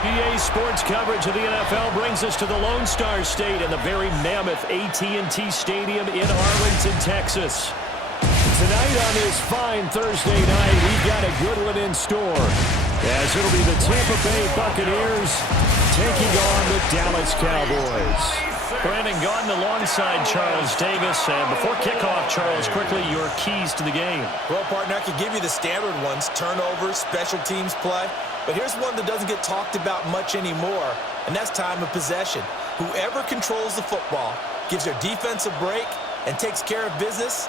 EA Sports coverage of the NFL brings us to the Lone Star State and the very mammoth AT&T Stadium in Arlington, Texas. Tonight on this fine Thursday night, we've got a good one in store, as it'll be the Tampa Bay Buccaneers taking on the Dallas Cowboys. Brandon Gaudin alongside Charles Davis. And before kickoff, Charles, quickly your keys to the game. Well, partner, I could give you the standard ones, turnovers, special teams play. But here's one that doesn't get talked about much anymore, and that's time of possession. Whoever controls the football, gives their defense a break, and takes care of business,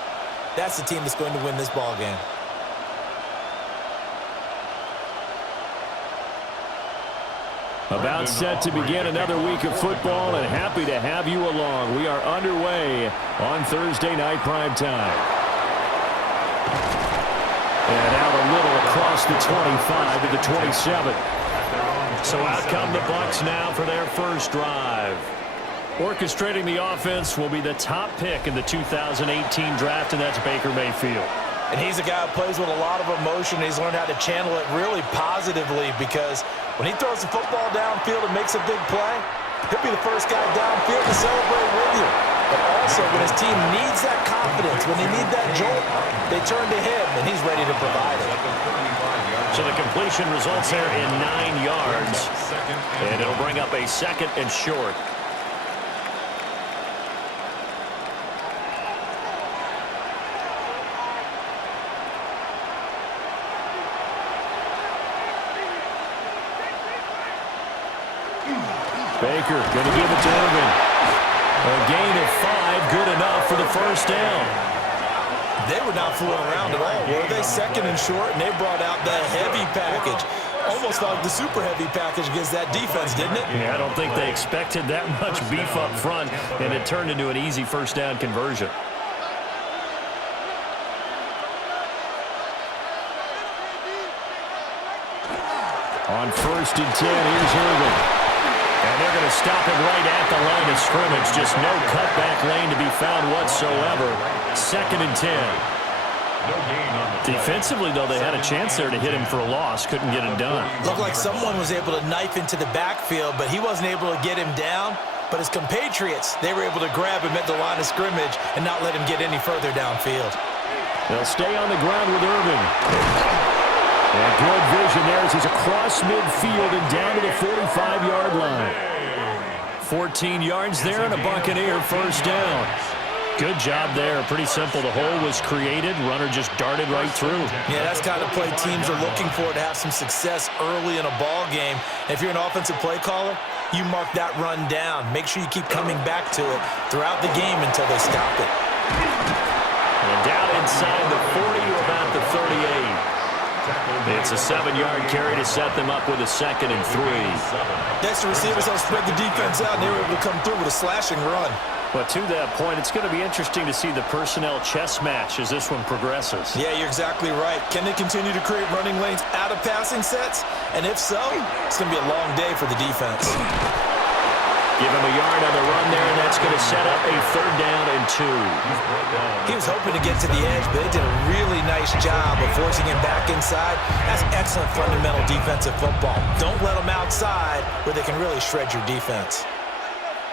that's the team that's going to win this ball game. About set to begin another week of football, and happy to have you along. We are underway on Thursday night primetime. And out a little across the 25 to the 27. So out come the Bucs now for their first drive. Orchestrating the offense will be the top pick in the 2018 draft, and that's Baker Mayfield. And he's a guy who plays with a lot of emotion. He's learned how to channel it really positively, because when he throws the football downfield and makes a big play, he'll be the first guy downfield to celebrate with you. But also, when his team needs that confidence, when they need that jolt, they turn to him, and he's ready to provide it. So the completion results there in 9 yards, and it'll bring up a second and short. Baker going to give it to Irvin. A gain of 5, good enough for the first down. They were not fooling around at all, were they? Second and short, and they brought out the heavy package. Almost like the super heavy package against that defense, didn't it? Yeah, I don't think they expected that much beef up front, and it turned into an easy first down conversion. On 1st and 10, here's Irvin. And they're going to stop him right at the line of scrimmage. Just no cutback lane to be found whatsoever. 2nd and 10. Defensively, though, they had a chance there to hit him for a loss. Couldn't get it done. Looked like someone was able to knife into the backfield, but he wasn't able to get him down. But his compatriots, they were able to grab him at the line of scrimmage and not let him get any further downfield. They'll stay on the ground with Irvin. And good vision there as he's across midfield and down to the 45-yard line. 14 yards there and a Buccaneer first down. Good job there. Pretty simple. The hole was created. Runner just darted right through. Yeah, that's kind of play teams are looking for to have some success early in a ball game. And if you're an offensive play caller, you mark that run down. Make sure you keep coming back to it throughout the game until they stop it. And down inside the 40 to about the 38. It's a 7-yard carry to set them up with a 2nd and 3. That's the receivers help spread the defense out, and they were able to come through with a slashing run. But to that point, it's going to be interesting to see the personnel chess match as this one progresses. Yeah, you're exactly right. Can they continue to create running lanes out of passing sets? And if so, it's going to be a long day for the defense. Give him a yard on the run there, and that's going to set up a 3rd down and 2. He was hoping to get to the edge, but they did a really nice job of forcing him back inside. That's excellent fundamental defensive football. Don't let them outside where they can really shred your defense.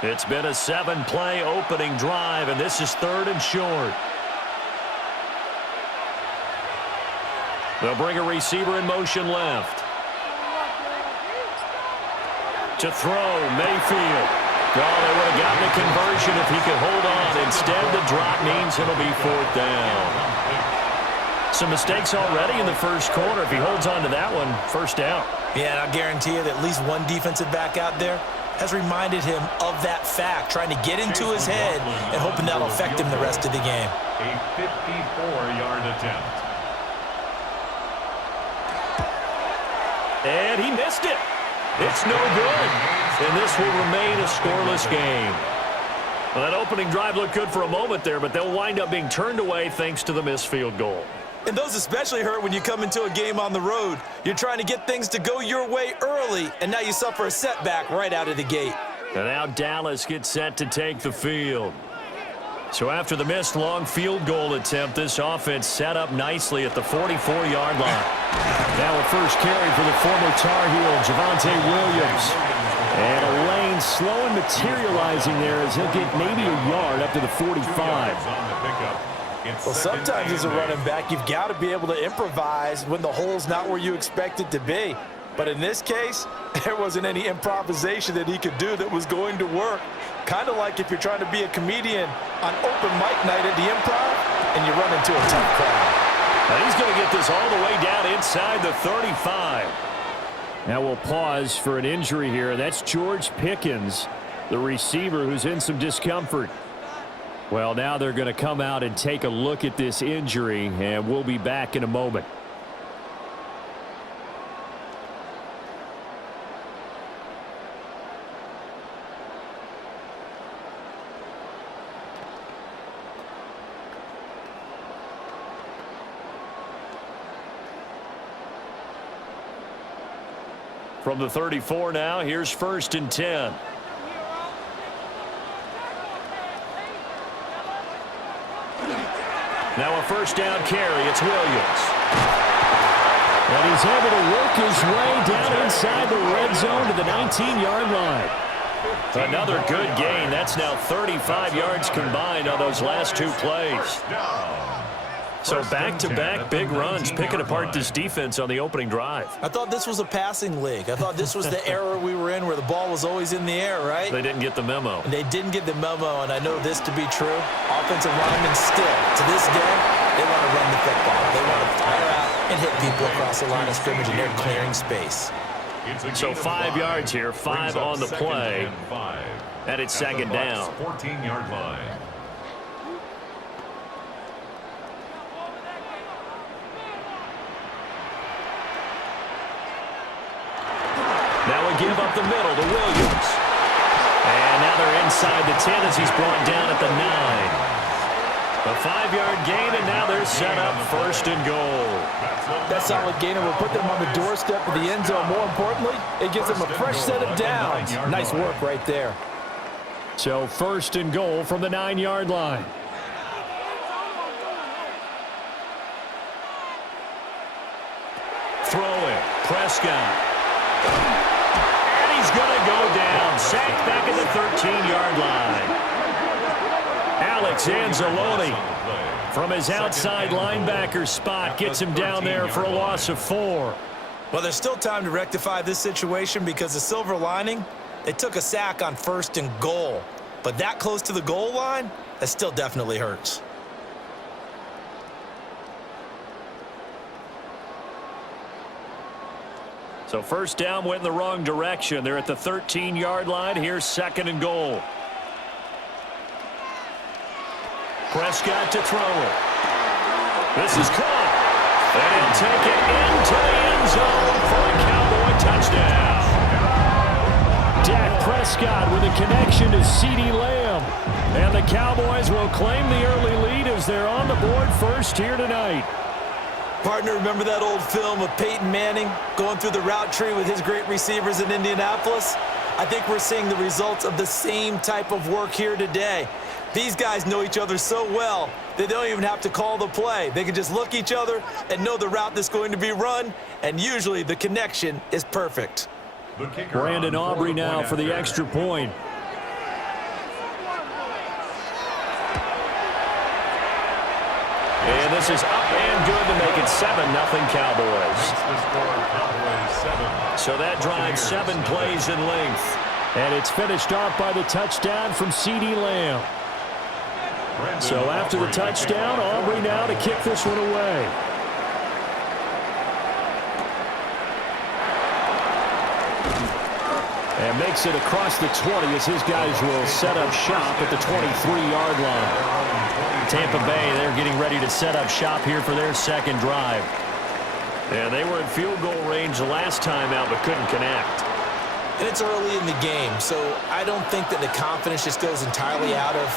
It's been a 7-play opening drive, and this is 3rd and short. They'll bring a receiver in motion left. To throw, Mayfield. Oh, they would have gotten a conversion if he could hold on. Instead, the drop means it'll be 4th down. Some mistakes already in the first quarter. If he holds on to that one, first down. Yeah, and I guarantee you that at least one defensive back out there has reminded him of that fact, trying to get into his head and hoping that'll affect him the rest of the game. A 54-yard attempt. And he missed it. It's no good. And this will remain a scoreless game. Well, that opening drive looked good for a moment there, but they'll wind up being turned away thanks to the missed field goal. And those especially hurt when you come into a game on the road. You're trying to get things to go your way early, and now you suffer a setback right out of the gate. And now Dallas gets set to take the field. So after the missed long field goal attempt, this offense set up nicely at the 44-yard line. Now a first carry for the former Tar Heel, Javonte Williams. And a lane slow and materializing there as he'll get maybe a yard up to the 45. Well, sometimes as a running back, you've got to be able to improvise when the hole's not where you expect it to be. But in this case, there wasn't any improvisation that he could do that was going to work. Kind of like if you're trying to be a comedian on open mic night at the Improv and you run into a tough crowd. Now he's going to get this all the way down inside the 35. Now we'll pause for an injury here. That's George Pickens, the receiver who's in some discomfort. Well, now they're going to come out and take a look at this injury, and we'll be back in a moment. From the 34 now, here's 1st and 10. Now a first down carry. It's Williams. And he's able to work his way down inside the red zone to the 19-yard line. Another good gain. That's now 35 yards combined on those last two plays. So back-to-back big runs, picking apart this defense on the opening drive. I thought this was a passing league. I thought this was the era we were in where the ball was always in the air, right? They didn't get the memo. They didn't get the memo, and I know this to be true. Offensive linemen still, to this day, they want to run the football. They want to fire out and hit people across the line of scrimmage, and they're clearing space. So 5 yards here, 5 on the play. And it's second down. 14-yard line. Now we give up the middle to Williams. And now they're inside the 10 as he's brought down at the 9. A 5-yard gain, and now they're set up 1st and goal. That solid gainer will put them on the doorstep of the end zone. More importantly, it gives them a fresh set of downs. Nice work right there. So 1st and goal from the 9-yard line. Throwing, Prescott. He's going to go down. Sacked back at the 13-yard line. Alex Anzalone from his outside linebacker spot gets him down there for a loss of 4. Well, there's still time to rectify this situation because the silver lining, they took a sack on 1st and goal. But that close to the goal line, that still definitely hurts. So 1st down went in the wrong direction. They're at the 13-yard line. Here's 2nd and goal. Prescott to throw it. This is caught. And he'll take it into the end zone for a Cowboy touchdown. Dak Prescott with a connection to CeeDee Lamb. And the Cowboys will claim the early lead as they're on the board first here tonight. Partner, remember that old film of Peyton Manning going through the route tree with his great receivers in Indianapolis? I think we're seeing the results of the same type of work here today. These guys know each other so well, they don't even have to call the play. They can just look each other and know the route that's going to be run, and usually the connection is perfect. Brandon Aubrey now for the extra point. And this is up and good to make it 7-0 Cowboys. So that drives 7 plays in length. And it's finished off by the touchdown from CeeDee Lamb. So after the touchdown, Aubrey now to kick this one away. And makes it across the 20 as his guys will set up shop at the 23-yard line. Tampa Bay, they're getting ready to set up shop here for their second drive. And they were in field goal range the last time out but couldn't connect. And it's early in the game, so I don't think that the confidence just goes entirely out of,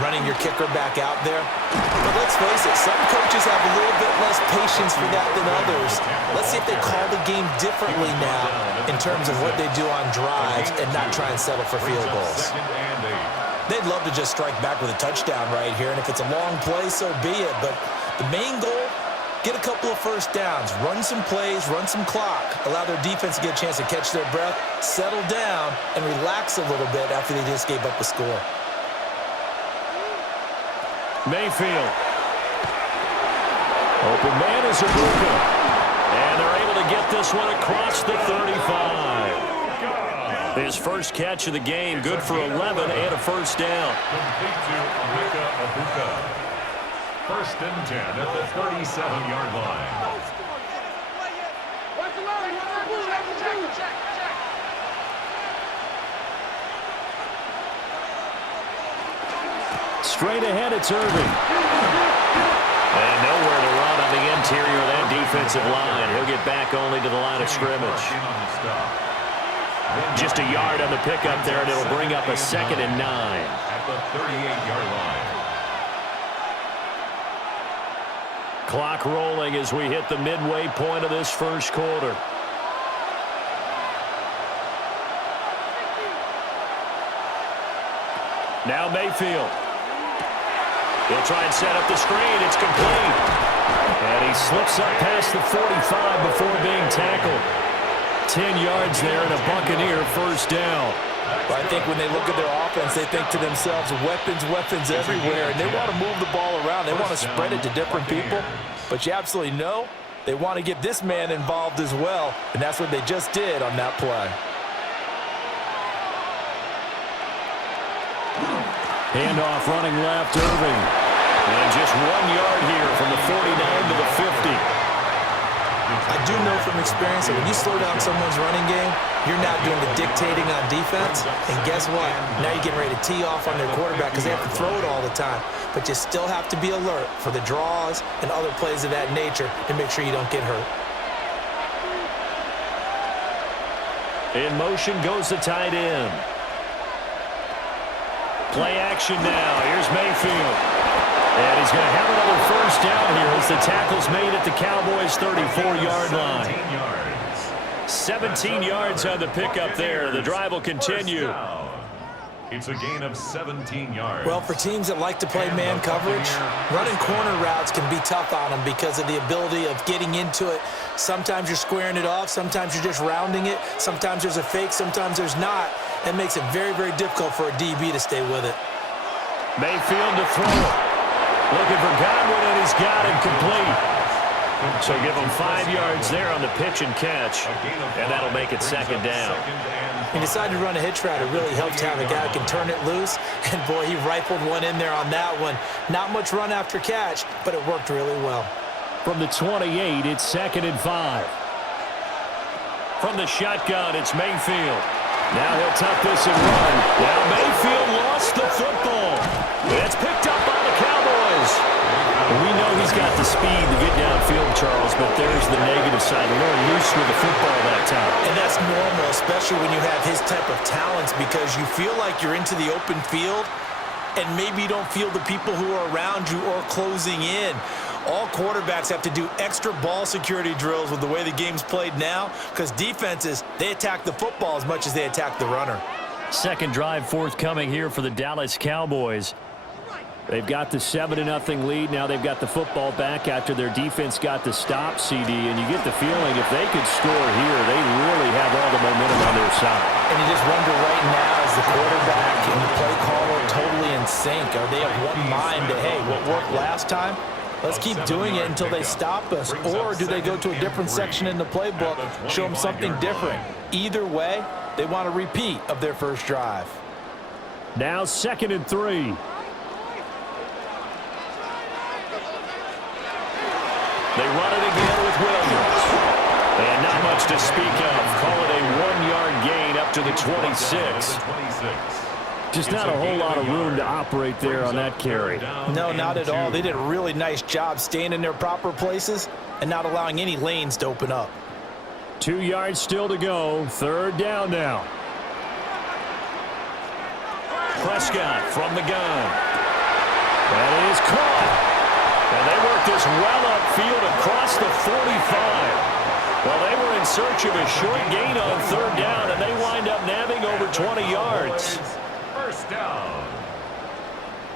running your kicker back out there. But let's face it, some coaches have a little bit less patience for that than others. Let's see if they call the game differently now in terms of what they do on drives and not try and settle for field goals. They'd love to just strike back with a touchdown right here, and if it's a long play, so be it. But the main goal, get a couple of first downs, run some plays, run some clock, allow their defense to get a chance to catch their breath, settle down, and relax a little bit after they just gave up a score. Mayfield. Open man is Ibuka. And they're able to get this one across the 35. His first catch of the game, good for 11 and a first down. Complete to Ibuka. First and 10 at the 37-yard line. Straight ahead, it's Irving. And nowhere to run on the interior of that defensive line. He'll get back only to the line of scrimmage. Just a yard on the pickup there, and it'll bring up a 2nd and 9. At the 38-yard line. Clock rolling as we hit the midway point of this first quarter. Now Mayfield. He'll try and set up the screen. It's complete. And he slips up past the 45 before being tackled. 10 yards there and a Buccaneer first down. But I think when they look at their offense, they think to themselves, weapons everywhere, and they want to move the ball around. They want to spread it to different people. But you absolutely know they want to get this man involved as well, and that's what they just did on that play. Handoff running left, Irving. And just 1 yard here from the 49 to the 50. I do know from experience that when you slow down someone's running game, you're not doing the dictating on defense. And guess what? Now you're getting ready to tee off on their quarterback because they have to throw it all the time. But you still have to be alert for the draws and other plays of that nature to make sure you don't get hurt. In motion goes the tight end. Play action now. Here's Mayfield. And he's going to have another first down here as the tackle's made at the Cowboys' 34-yard line. 17 yards on the pickup there. The drive will continue. It's a gain of 17 yards. Well, for teams that like to play man coverage, running corner routes can be tough on them because of the ability of getting into it. Sometimes you're squaring it off. Sometimes you're just rounding it. Sometimes there's a fake. Sometimes there's not. That makes it very, very difficult for a DB to stay with it. Mayfield to throw it. Looking for Godwin, and he's got him complete. So give him 5 yards there on the pitch and catch, and that'll make it 2nd down. He decided to run a hitch route. It really helped to have a guy who can turn it loose, and boy, he rifled one in there on that one. Not much run after catch, but it worked really well. From the 28, it's 2nd and 5. From the shotgun, it's Mayfield. Now he'll tuck this and run. Now Mayfield lost the football. It's picked up by the Cowboys. We know he's got the speed to get downfield, Charles, but there's the negative side. A little loose with the football that time. And that's normal, especially when you have his type of talents, because you feel like you're into the open field and maybe you don't feel the people who are around you or closing in. All quarterbacks have to do extra ball security drills with the way the game's played now because defenses, they attack the football as much as they attack the runner. Second drive forthcoming here for the Dallas Cowboys. They've got the 7-0 lead. Now they've got the football back after their defense got the stop, CD. And you get the feeling if they could score here, they really have all the momentum on their side. And you just wonder right now, is the quarterback and the play caller totally in sync? Are they of one mind that, hey, what worked last time? Let's keep doing it until they stop us. Or do they go to a different section in the playbook, show them something different? Either way, they want a repeat of their first drive. Now 2nd and 3. They run it again with Williams. And not much to speak of. Call it a 1-yard gain up to the 26. Just not a whole lot of room to operate there on that carry. No, not at all. They did a really nice job staying in their proper places and not allowing any lanes to open up. 2 yards still to go. 3rd down now. Prescott from the gun. That is caught. And they work this well upfield across the 45. Well, they were in search of a short gain on 3rd down, and they wind up nabbing over 20 yards. First down.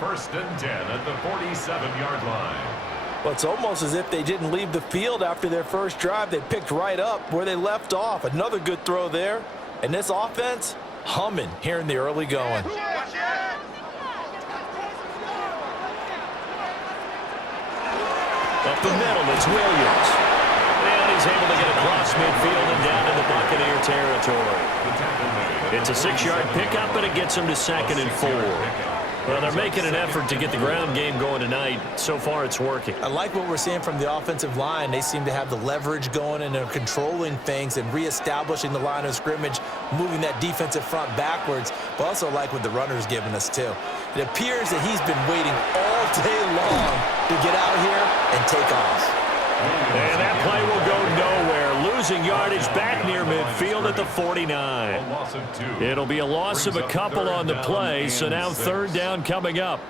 First and 10 at the 47-yard line. Well, it's almost as if they didn't leave the field after their first drive. They picked right up where they left off. Another good throw there. And this offense, humming here in the early going. Up the middle, it's Williams. And he's able to get across midfield and down into Buccaneer territory. It's a 6-yard pickup, and it gets him to 2nd and 4. Well, they're making an effort to get the ground game going tonight. So far, it's working. I like what we're seeing from the offensive line. They seem to have the leverage going, and they're controlling things and reestablishing the line of scrimmage, moving that defensive front backwards. But also like what the runner's giving us, too. It appears that he's been waiting all day long to get out here and take off. And that play will go nowhere. Losing yardage back near midfield at the 49. It'll be a loss of a couple on the play, so now 3rd down coming up.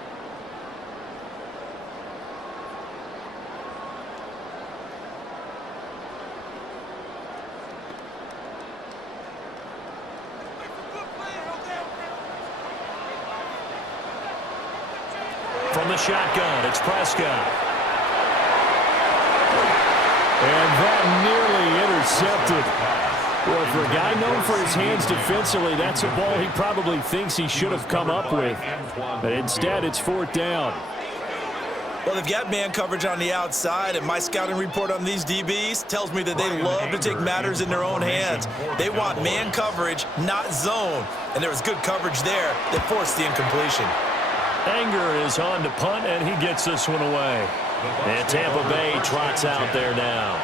From the shotgun, it's Prescott. And that nearly intercepted. Well, for a guy known for his hands defensively, that's a ball he probably thinks he should have come up with. But instead, it's 4th down. Well, they've got man coverage on the outside, and my scouting report on these DBs tells me that they love to take matters in their own hands. They want man coverage, not zone. And there was good coverage there that forced the incompletion. Anger is on to punt, and he gets this one away. And Tampa Bay trots out there now.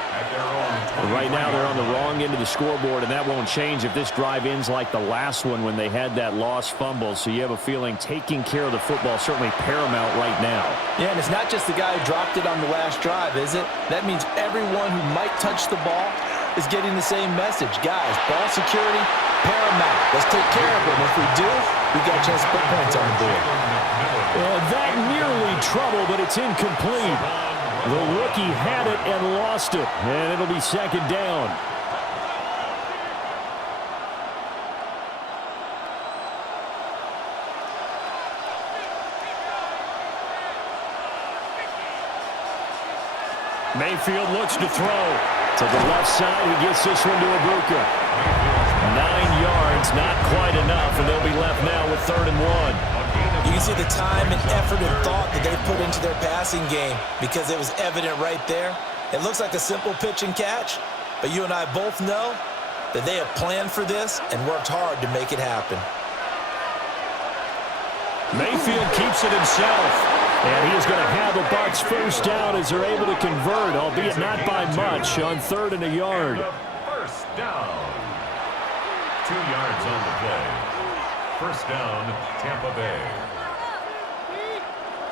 Right now they're on the wrong end of the scoreboard, and that won't change if this drive ends like the last one when they had that lost fumble. So you have a feeling taking care of the football certainly paramount right now. Yeah, and it's not just the guy who dropped it on the last drive, is it? That means everyone who might touch the ball is getting the same message. Guys, ball security, paramount. Let's take care of it. If we do, we got a chance to put points on the board. That nearly trouble, but it's incomplete. The rookie had it and lost it, and it'll be 2nd down. Mayfield looks to throw. To the left side, he gets this one to Ibuka. 9 yards, not quite enough, and they'll be left now with 3rd and 1. You can see the time and effort and thought that they put into their passing game because it was evident right there. It looks like a simple pitch and catch, but you and I both know that they have planned for this and worked hard to make it happen. Mayfield keeps it himself, and he is going to have a Bucs 1st down as they're able to convert, albeit not by much, on 3rd and a yard. 1st down. 2 yards on the play. 1st down, Tampa Bay.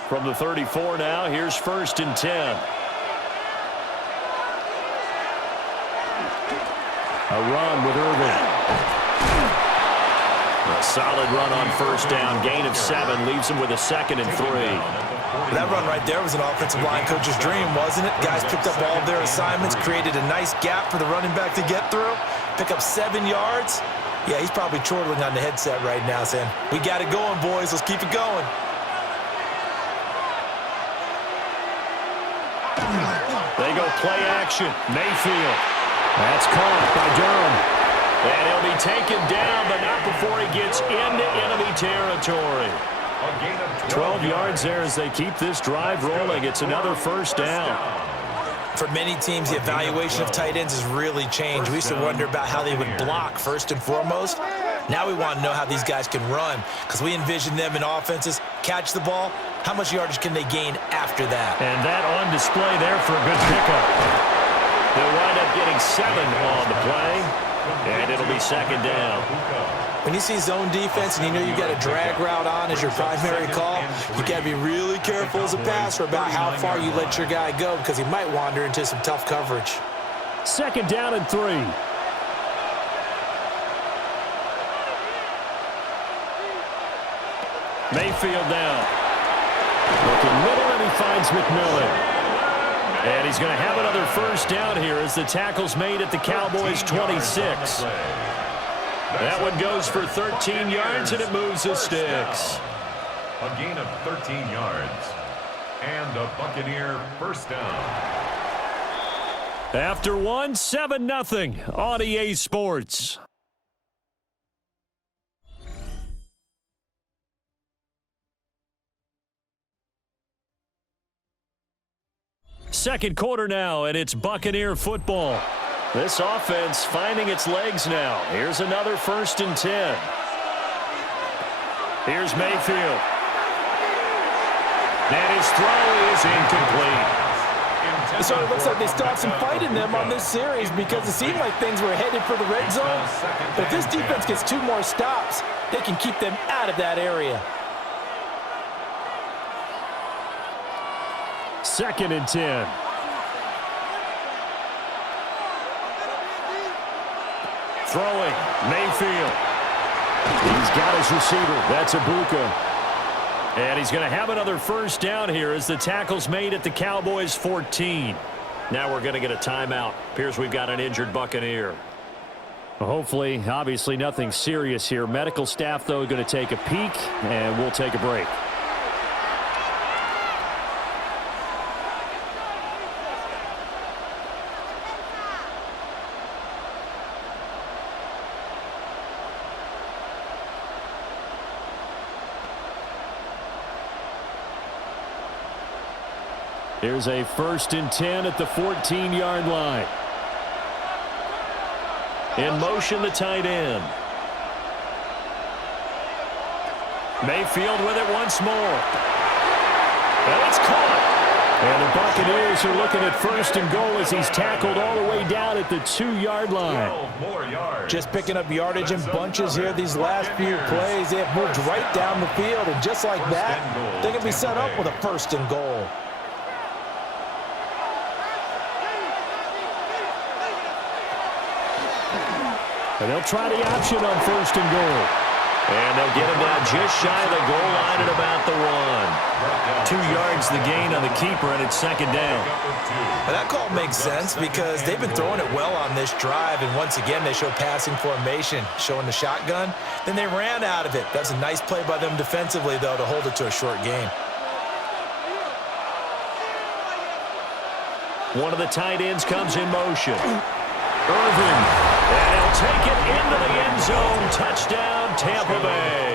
From the 34 now, here's 1st and 10. A run with Irvin. A solid run on 1st down. Gain of 7 leaves him with a 2nd and 3. That run right there was an offensive line coach's dream, wasn't it? Guys picked up all of their assignments, created a nice gap for the running back to get through, pick up 7 yards. Yeah, he's probably chortling on the headset right now saying, we got it going, boys. Let's keep it going. They go play action. Mayfield. That's caught by Durham. And he'll be taken down, but not before he gets into enemy territory. 12 yards there as they keep this drive rolling. It's another 1st down. For many teams, the evaluation of tight ends has really changed. We used to wonder about how they would block first and foremost. Now we want to know how these guys can run because we envision them in offenses, catch the ball. How much yardage can they gain after that? And that on display there for a good pickup. They'll wind up getting 7 on the play, and it'll be 2nd down. When you see zone defense and you know you got a drag route on as your primary call, you got to be really careful as a passer about how far you let your guy go because he might wander into some tough coverage. 2nd down and 3. Mayfield down. Looking middle, and he finds McMillan. And he's going to have another 1st down here as the tackle's made at the Cowboys' 26. That one goes for 13 yards, and it moves the sticks. A gain of 13 yards. And a Buccaneer first down. After 7-0 on EA Sports. Second quarter now, and it's Buccaneer football. This offense finding its legs now. Here's another 1st and 10. Here's Mayfield. And his throw is incomplete. So it looks like they still have some fight in them on this series because it seemed like things were headed for the red zone. But if this defense gets 2 more stops, they can keep them out of that area. 2nd and 10. Throwing, Mayfield. He's got his receiver. That's Ibuka. And he's going to have another first down here as the tackle's made at the Cowboys 14. Now we're going to get a timeout. Appears we've got an injured Buccaneer. Well, hopefully, obviously nothing serious here. Medical staff, though, going to take a peek, and we'll take a break. Here's a 1st and 10 at the 14-yard line. In motion, the tight end. Mayfield with it once more. And it's caught. And the Buccaneers are looking at 1st and goal as he's tackled all the way down at the 2-yard line. Just picking up yardage in bunches here these last few plays. They have moved right down the field, and just like that, they can be set up with a 1st and goal. And they'll try the option on 1st and goal. And they'll get him down just shy of the goal line at about the 1. 2 yards the gain on the keeper, and it's 2nd down. Well, that call makes sense because they've been throwing it well on this drive, and once again they show passing formation, showing the shotgun. Then they ran out of it. That's a nice play by them defensively, though, to hold it to a short gain. One of the tight ends comes in motion. Irvin, and he'll take it into the end zone. Touchdown, Tampa Bay.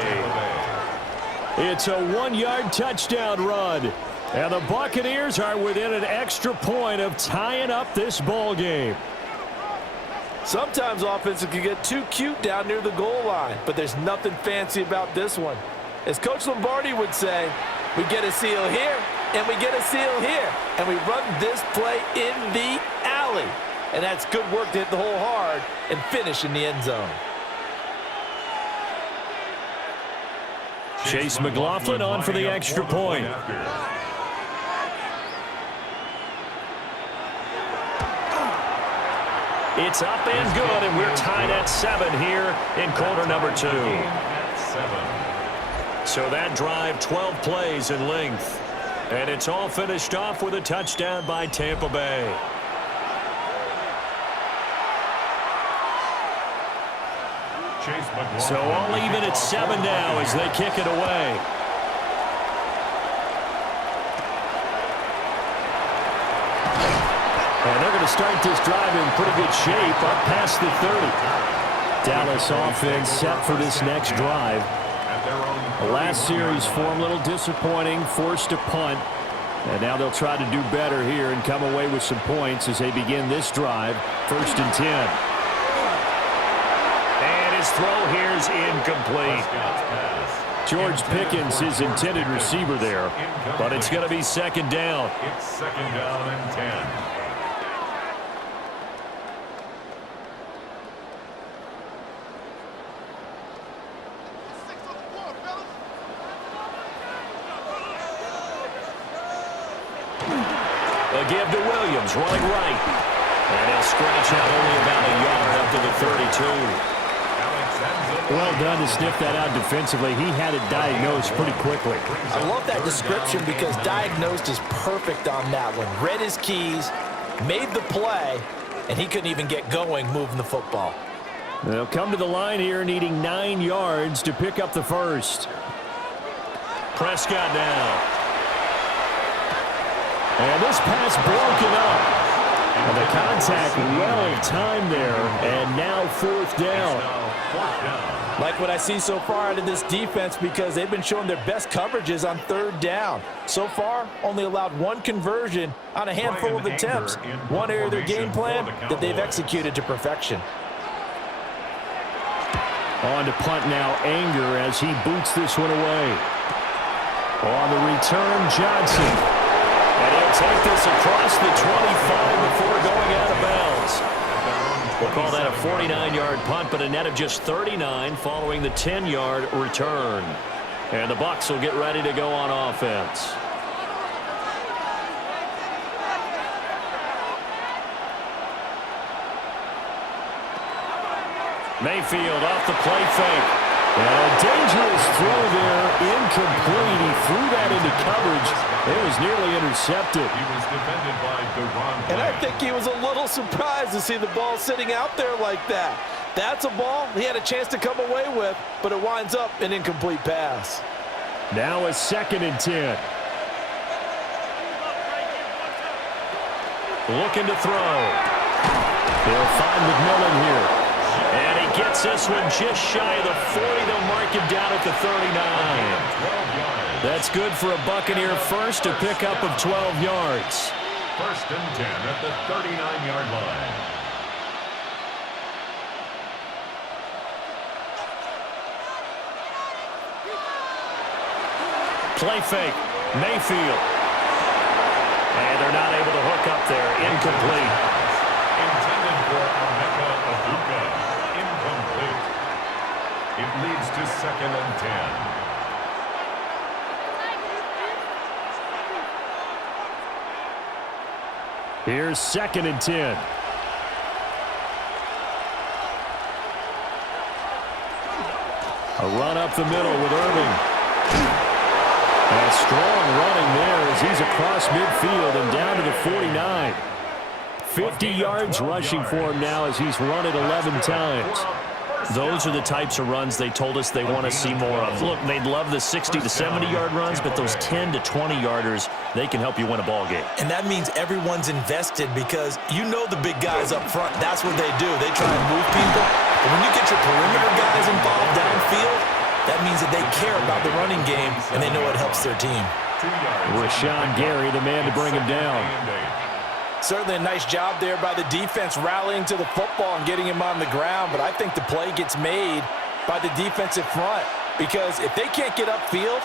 It's a 1-yard touchdown run. And the Buccaneers are within an extra point of tying up this ball game. Sometimes offenses can get too cute down near the goal line, but there's nothing fancy about this one. As Coach Lombardi would say, we get a seal here, and we get a seal here, and we run this play in the alley. And that's good work to hit the hole hard and finish in the end zone. Chase McLaughlin on for the extra point. It's up and good, and we're tied at 7 here in quarter number 2. So that drive, 12 plays in length. And it's all finished off with a touchdown by Tampa Bay. So all even at 7 now as they kick it away. And they're going to start this drive in pretty good shape up past the 30. Dallas offense set for this next drive. The last series form a little disappointing, forced a punt. And now they'll try to do better here and come away with some points as they begin this drive. 1st and 10. His throw here is incomplete. George Pickens, his intended receiver there, but it's going to be 2nd down. It's 2nd down and 10. A give to Williams, running right. And he'll scratch out only about a yard up to the 32. Well done to sniff that out defensively. He had it diagnosed pretty quickly. I love that description because diagnosed is perfect on that one. Read his keys, made the play, and he couldn't even get going moving the football. They'll come to the line here needing 9 yards to pick up the first. Prescott now. And this pass broken up. And the contact well timed there, and now 4th down. Like what I see so far out of this defense because they've been showing their best coverages on 3rd down. So far, only allowed 1 conversion on a handful of attempts. One area of their game plan that they've executed to perfection. On to punt now, Anger as he boots this one away. On the return, Johnson. And he'll take this across the 25 before going out of bounds. We'll call that a 49-yard punt, but a net of just 39 following the 10-yard return. And the Bucs will get ready to go on offense. Mayfield off the play fake. And a dangerous throw there, incomplete. He threw that into coverage. It was nearly intercepted. He was defended by Deron. And I think he was a little surprised to see the ball sitting out there like that. That's a ball he had a chance to come away with, but it winds up an incomplete pass. Now a 2nd and 10. Looking to throw. They'll find McMillan here. And he gets this one just shy of the 40. They'll mark him down at the 39. That's good for a Buccaneer first, a pickup of 12 yards. 1st and 10 at the 39-yard line. Play fake. Mayfield. And they're not able to hook up there. Incomplete. Intended for Emeka Abuka. Incomplete. It leads to 2nd and 10. Here's 2nd and 10. A run up the middle with Irving. A strong running there as he's across midfield and down to the 49. 50 yards rushing for him now as he's run it 11 times. Those are the types of runs they told us they want to see more of. Look, they'd love the 60 to 70-yard runs, but those 10 to 20-yarders, they can help you win a ball game. And that means everyone's invested because you know the big guys up front, that's what they do. They try and move people. But when you get your perimeter guys involved downfield, that means that they care about the running game and they know it helps their team. Rashawn Gary, the man to bring him down. Certainly a nice job there by the defense rallying to the football and getting him on the ground, but I think the play gets made by the defensive front because if they can't get upfield,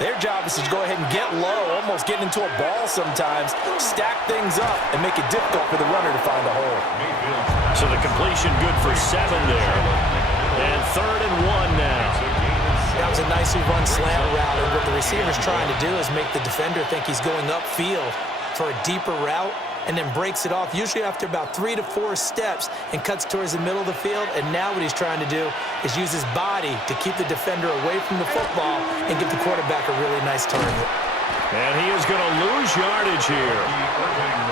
their job is to go ahead and get low, almost get into a ball sometimes, stack things up, and make it difficult for the runner to find a hole. So the completion good for 7 there. And 3rd and 1 now. That was a nicely run slant route, and what the receiver's trying to do is make the defender think he's going upfield for a deeper route, and then breaks it off, usually after about 3 to 4 steps, and cuts towards the middle of the field. And now what he's trying to do is use his body to keep the defender away from the football and give the quarterback a really nice target. And he is going to lose yardage here.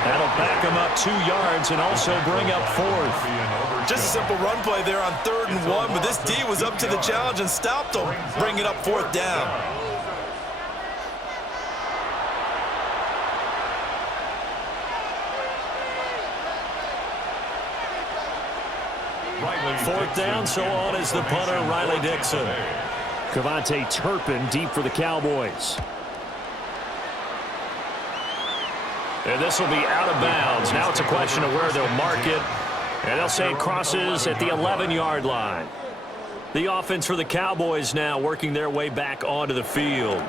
That'll back him up 2 yards and also bring up 4th. Just a simple run play there on 3rd and 1, but this D was up to the challenge and stopped him, bringing up 4th down. Fourth down, so on is the punter, Riley Dixon. Cavante Turpin deep for the Cowboys. And this will be out of bounds. Now it's a question of where they'll mark it. And they'll say it crosses at the 11-yard line. The offense for the Cowboys now working their way back onto the field.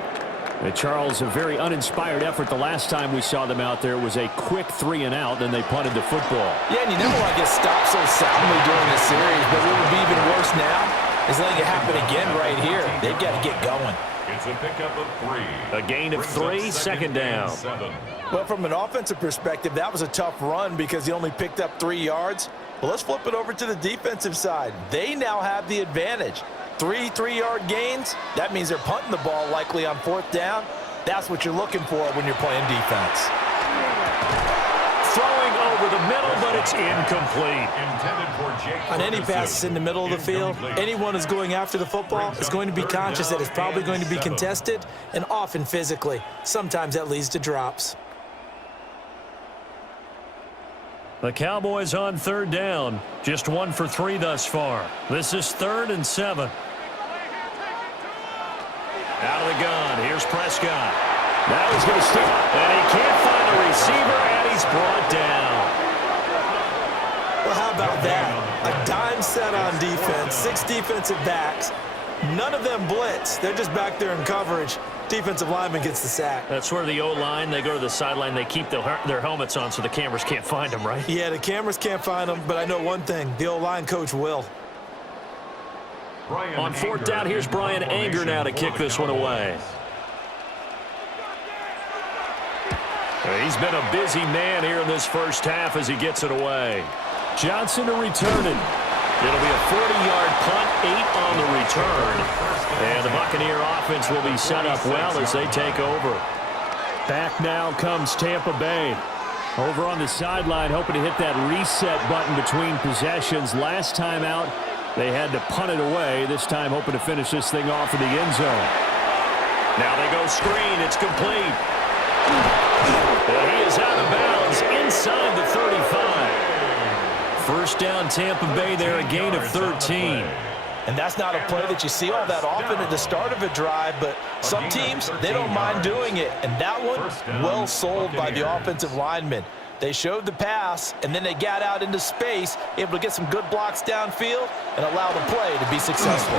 And Charles, a very uninspired effort the last time we saw them out there. It was a quick 3-and-out, then they punted the football. Yeah, and you never want to get stopped so soundly during the series, but what would be even worse now is letting it happen again right here. They've got to get going. It's a pickup of 3. A gain of 3, 2nd down. Well, from an offensive perspective, that was a tough run because he only picked up 3 yards. Well, let's flip it over to the defensive side. They now have the advantage. 3 3-yard gains, that means they're punting the ball likely on 4th down. That's what you're looking for when you're playing defense. Throwing over the middle, but it's incomplete. On any passes in the middle of the field, anyone who's going after the football is going to be conscious that it's probably going to be contested, and often physically. Sometimes that leads to drops. The Cowboys on third down. Just 1 for 3 thus far. This is 3rd and 7. Out of the gun. Here's Prescott. Now he's going to stop. And he can't find the receiver, and he's brought down. Well, how about that? A dime set on defense, 6 defensive backs. None of them blitz. They're just back there in coverage. Defensive lineman gets the sack. That's where the O-line, they go to the sideline, they keep their helmets on so the cameras can't find them, right? Yeah, the cameras can't find them, but I know one thing. The O-line coach will. On 4th down, here's Brian Anger now to kick this one away. He's been a busy man here in this first half as he gets it away. Johnson to return it. It'll be a 40-yard punt, 8 on the return. And the Buccaneer offense will be set up well as they take over. Back now comes Tampa Bay. Over on the sideline, hoping to hit that reset button between possessions. Last time out, they had to punt it away. This time, hoping to finish this thing off in the end zone. Now they go screen. It's complete. And he is out of bounds inside the 35. First down, Tampa Bay there, a gain of 13. And that's not a play that you see all that often at the start of a drive, but some teams, they don't mind doing it. And that one, well sold by the offensive lineman. They showed the pass, and then they got out into space, able to get some good blocks downfield and allow the play to be successful.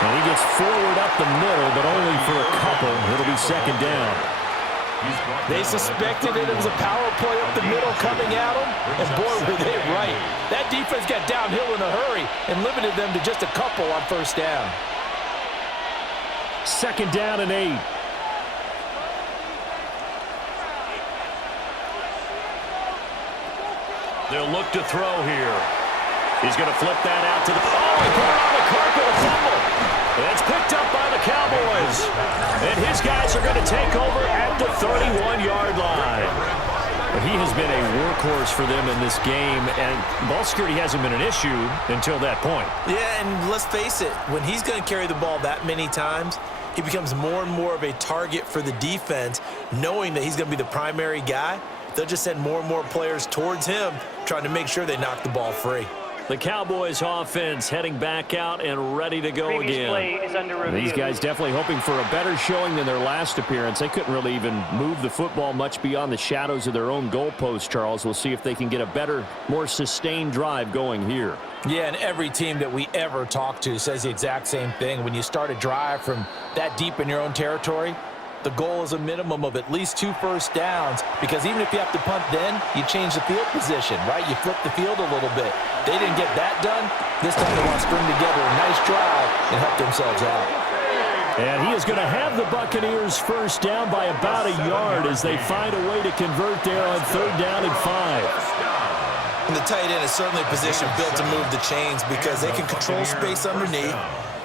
And he gets forward up the middle, but only for a couple. It'll be 2nd down. They suspected it was a power play up the middle coming at them, and boy, were they right. That defense got downhill in a hurry and limited them to just a couple on 1st down. 2nd down and 8. They'll look to throw here. He's going to flip that out to the... Oh, he put it on the carpet, a fumble. It's picked up by the Cowboys. And his guys are going to take over at the 31-yard line. But he has been a workhorse for them in this game, and ball security hasn't been an issue until that point. Yeah, and let's face it, when he's going to carry the ball that many times, he becomes more and more of a target for the defense, knowing that he's going to be the primary guy. They'll just send more and more players towards him, trying to make sure they knock the ball free. The Cowboys offense heading back out and ready to go again. Play is under review. These guys definitely hoping for a better showing than their last appearance. They couldn't really even move the football much beyond the shadows of their own goalpost, Charles. We'll see if they can get a better, more sustained drive going here. Yeah, and every team that we ever talk to says the exact same thing. When you start a drive from that deep in your own territory, the goal is a minimum of at least 2 first downs, because even if you have to punt then, you change the field position, right? You flip the field a little bit. They didn't get that done. This time they want to string together a nice drive and help themselves out. And he is going to have the Buccaneers first down by about a yard as they find a way to convert there on 3rd down and 5. And the tight end is certainly a position built to move the chains because they can control space underneath.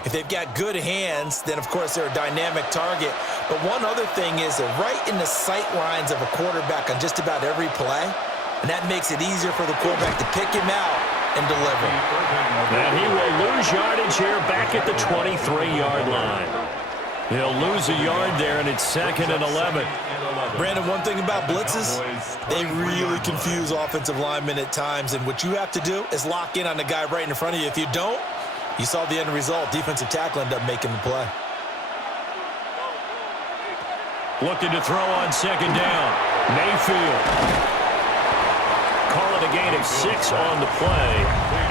If they've got good hands, then, of course, they're a dynamic target. But one other thing is they're right in the sight lines of a quarterback on just about every play, and that makes it easier for the quarterback to pick him out and deliver. And he will lose yardage here back at the 23-yard line. He'll lose a yard there, and it's 2nd and 11. Brandon, one thing about blitzes, they really confuse offensive linemen at times, and what you have to do is lock in on the guy right in front of you. If you don't, you saw the end result. Defensive tackle ended up making the play. Looking to throw on 2nd down. Mayfield. Call it a gain of 6 on the play.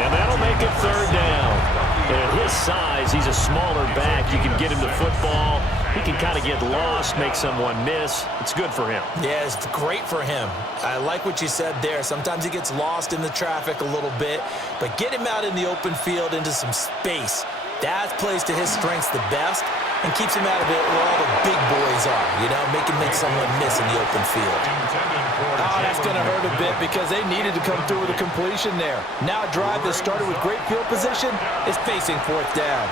And that'll make it 3rd down. At his size, he's a smaller back. You can get him the football. He can kind of get lost, make someone miss. It's good for him. Yeah, it's great for him. I like what you said there. Sometimes he gets lost in the traffic a little bit, but get him out in the open field into some space. That plays to his strengths the best and keeps him out of it where all the big boys are, you know, make someone miss in the open field. Oh, that's going to hurt a bit because they needed to come through with a completion there. Now a drive that started with great field position is facing 4th down.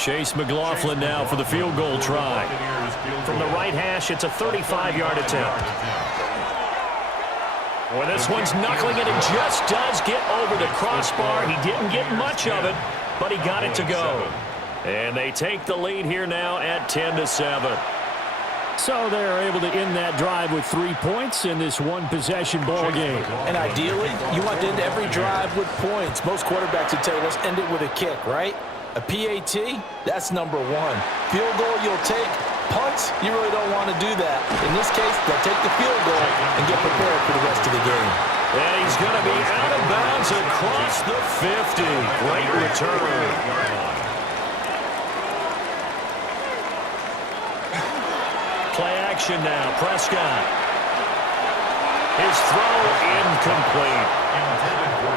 Chase McLaughlin now for the field goal try. From the right hash, it's a 35-yard attempt. Well, this one's knuckling it and just does get over the crossbar. He didn't get much of it, but he got it to go. And they take the lead here now at 10-7. So they're able to end that drive with 3 points in this one-possession ball game. And ideally, you want to end every drive with points. Most quarterbacks would tell you, let's end it with a kick, right? A PAT, that's number one. Field goal, you'll take. Punts, you really don't want to do that. In this case, they'll take the field goal and get prepared for the rest of the game. And he's going to be out of bounds across the 50. Great return. Play action now. Prescott. His throw incomplete.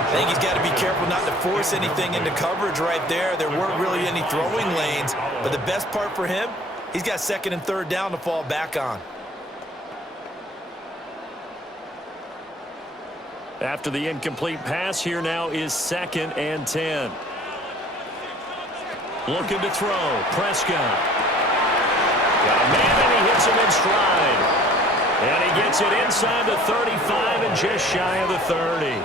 I think he's got to be careful not to force anything into coverage right there. There weren't really any throwing lanes, but the best part for him, he's got second and third down to fall back on. After the incomplete pass, here now is 2nd and 10. Looking to throw. Prescott. Got a man, and he hits him in stride. And he gets it inside the 35 and just shy of the 30.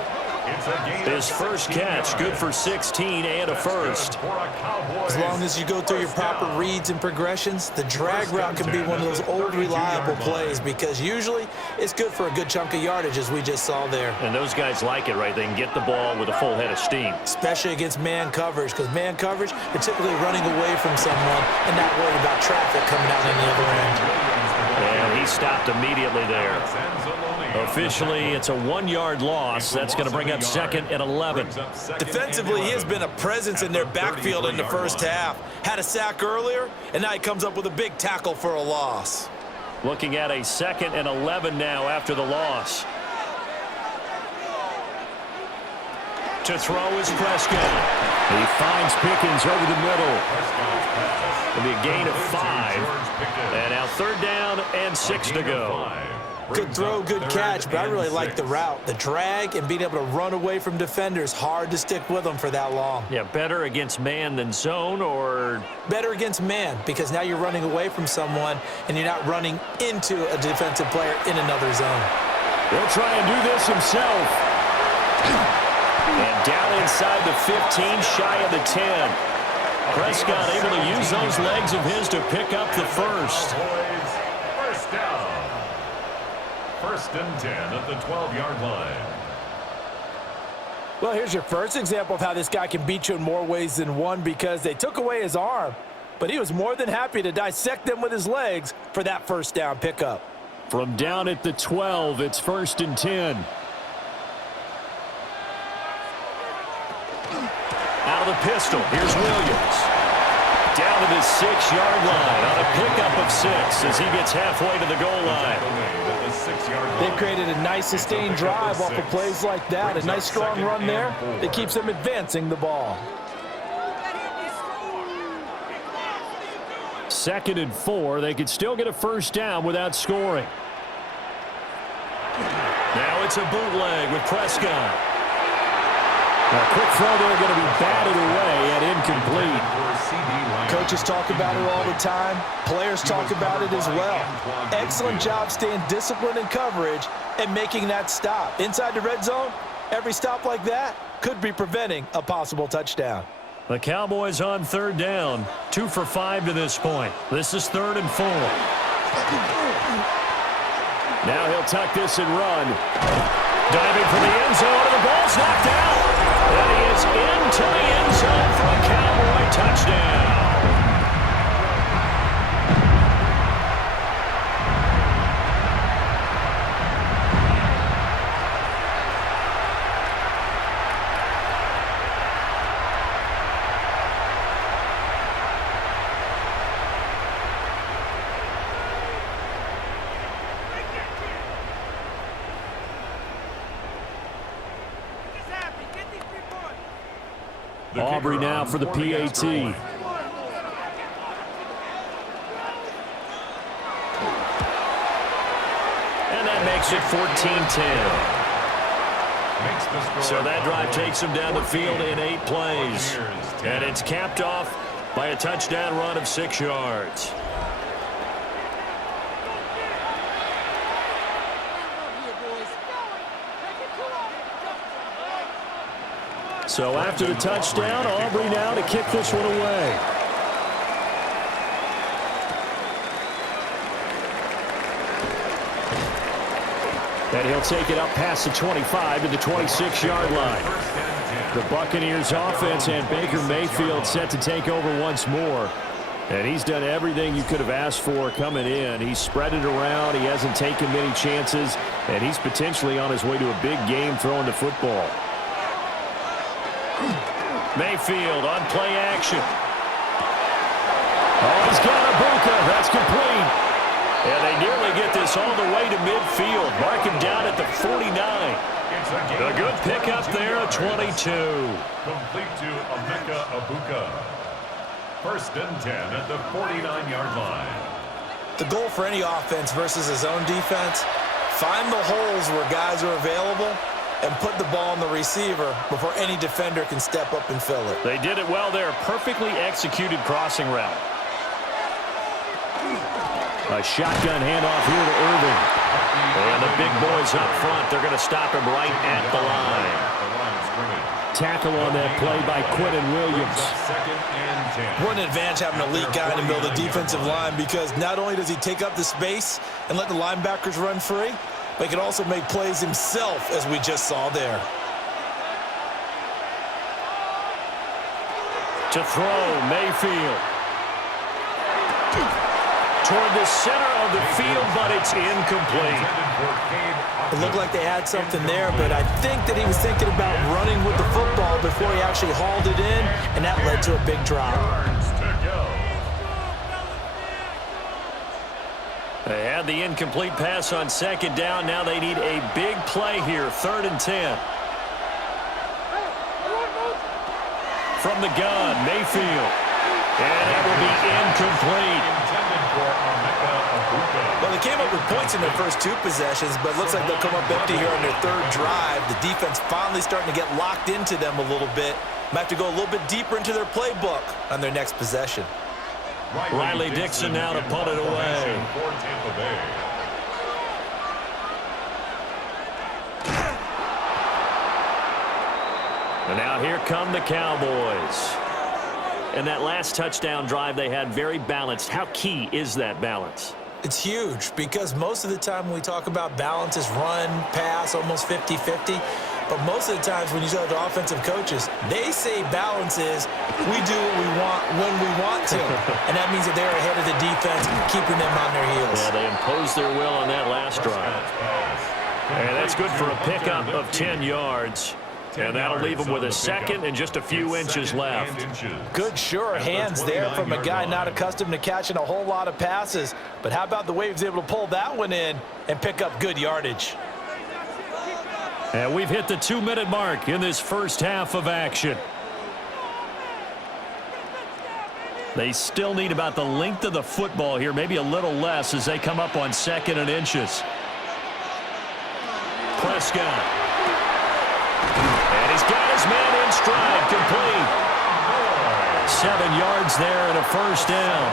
His first catch, good for 16 and a first. As long as you go through your proper reads and progressions, the drag route can be one of those old reliable plays because usually it's good for a good chunk of yardage as we just saw there. And those guys like it, right? They can get the ball with a full head of steam. Especially against man coverage, because man coverage, you're typically running away from someone and not worried about traffic coming out on the other end. And he stopped immediately there. Officially, it's a 1-yard loss. That's going to bring up 2nd and 11. Defensively, he has been a presence in their backfield in the first half. Had a sack earlier, and now he comes up with a big tackle for a loss. Looking at a 2nd and 11 now after the loss. To throw is Prescott. He finds Pickens over the middle. It'll be a gain of 5. And now 3rd down and 6 to go. Good throw, good catch, but I really like the route. The drag and being able to run away from defenders, hard to stick with them for that long. Yeah, better against man than zone, or? Better against man, because now you're running away from someone and you're not running into a defensive player in another zone. He'll try and do this himself. And down inside the 15, shy of the 10. Prescott able to use those legs of his to pick up the first. First down. 1st and 10 at the 12-yard line. Well, here's your first example of how this guy can beat you in more ways than one, because they took away his arm, but he was more than happy to dissect them with his legs for that first down pickup. From down at the 12, it's 1st and 10. Out of the pistol, here's Williams. Down to the 6-yard line on a pickup of 6 as he gets halfway to the goal line. They've created a nice sustained drive off of plays like that. A nice strong run there that keeps them advancing the ball. 2nd and 4. They could still get a first down without scoring. Now it's a bootleg with Prescott. A quick throw there, going to be batted away and incomplete. Coaches talk about it all the time. Players talk about it as well. Excellent job staying disciplined in coverage and making that stop. Inside the red zone, every stop like that could be preventing a possible touchdown. The Cowboys on 3rd down. 2 for 5 to this point. This is 3rd and 4. Now he'll tuck this and run. Diving for the end zone, and the ball's knocked out. And he is into the end zone for a Cowboy touchdown. Aubrey now for the PAT. And that makes it 14-10. So that drive takes him down the field in 8 plays. And it's capped off by a touchdown run of 6 yards. So after the touchdown, Aubrey now to kick this one away. And he'll take it up past the 25 to the 26-yard line. The Buccaneers offense and Baker Mayfield set to take over once more. And he's done everything you could have asked for coming in. He's spread it around. He hasn't taken many chances. And he's potentially on his way to a big game throwing the football. Mayfield on play action. Oh, he's got a Ibuka. That's complete. And they nearly get this all the way to midfield. Mark him down at the 49. A good pickup there at 22. Complete to Emeka Ibuka. First and 10 at the 49-yard line. The goal for any offense versus his own defense, find the holes where guys are available and put the ball on the receiver before any defender can step up and fill it. They did it well there. Perfectly executed crossing route. A shotgun handoff here to Irving. And the big boys up front, they're going to stop him right at the line. Tackle on that play by Quinton Williams. What an advantage having an elite guy in the middle of the defensive line, because not only does he take up the space and let the linebackers run free, but he can also make plays himself, as we just saw there. To throw, Mayfield. Toward the center of the field, but it's incomplete. It looked like they had something there, but I think that he was thinking about running with the football before he actually hauled it in, and that led to a big drop. They had the incomplete pass on second down. Now they need a big play here, 3rd and 10. From the gun, Mayfield. And that will be incomplete. Well, they came up with points in their first 2 possessions, but it looks like they'll come up empty here on their 3rd drive. The defense finally starting to get locked into them a little bit. Might have to go a little bit deeper into their playbook on their next possession. Riley Dixon now to punt it away. And now here come the Cowboys. And that last touchdown drive they had very balanced. How key is that balance? It's huge, because most of the time when we talk about balance is run, pass, almost 50-50. But most of the times when you talk to offensive coaches, they say balance is we do what we want when we want to. And that means that they're ahead of the defense, keeping them on their heels. Yeah, they imposed their will on that last drive. And that's good for a pickup of 10 yards. And that'll leave him with a second and just a few inches left. Good, sure hands there from a guy not accustomed to catching a whole lot of passes. But how about the way he was able to pull that one in and pick up good yardage? And we've hit the 2-minute mark in this first half of action. They still need about the length of the football here, maybe a little less as they come up on 2nd and inches. Prescott. And he's got his man in stride, complete. 7 yards there and a first down.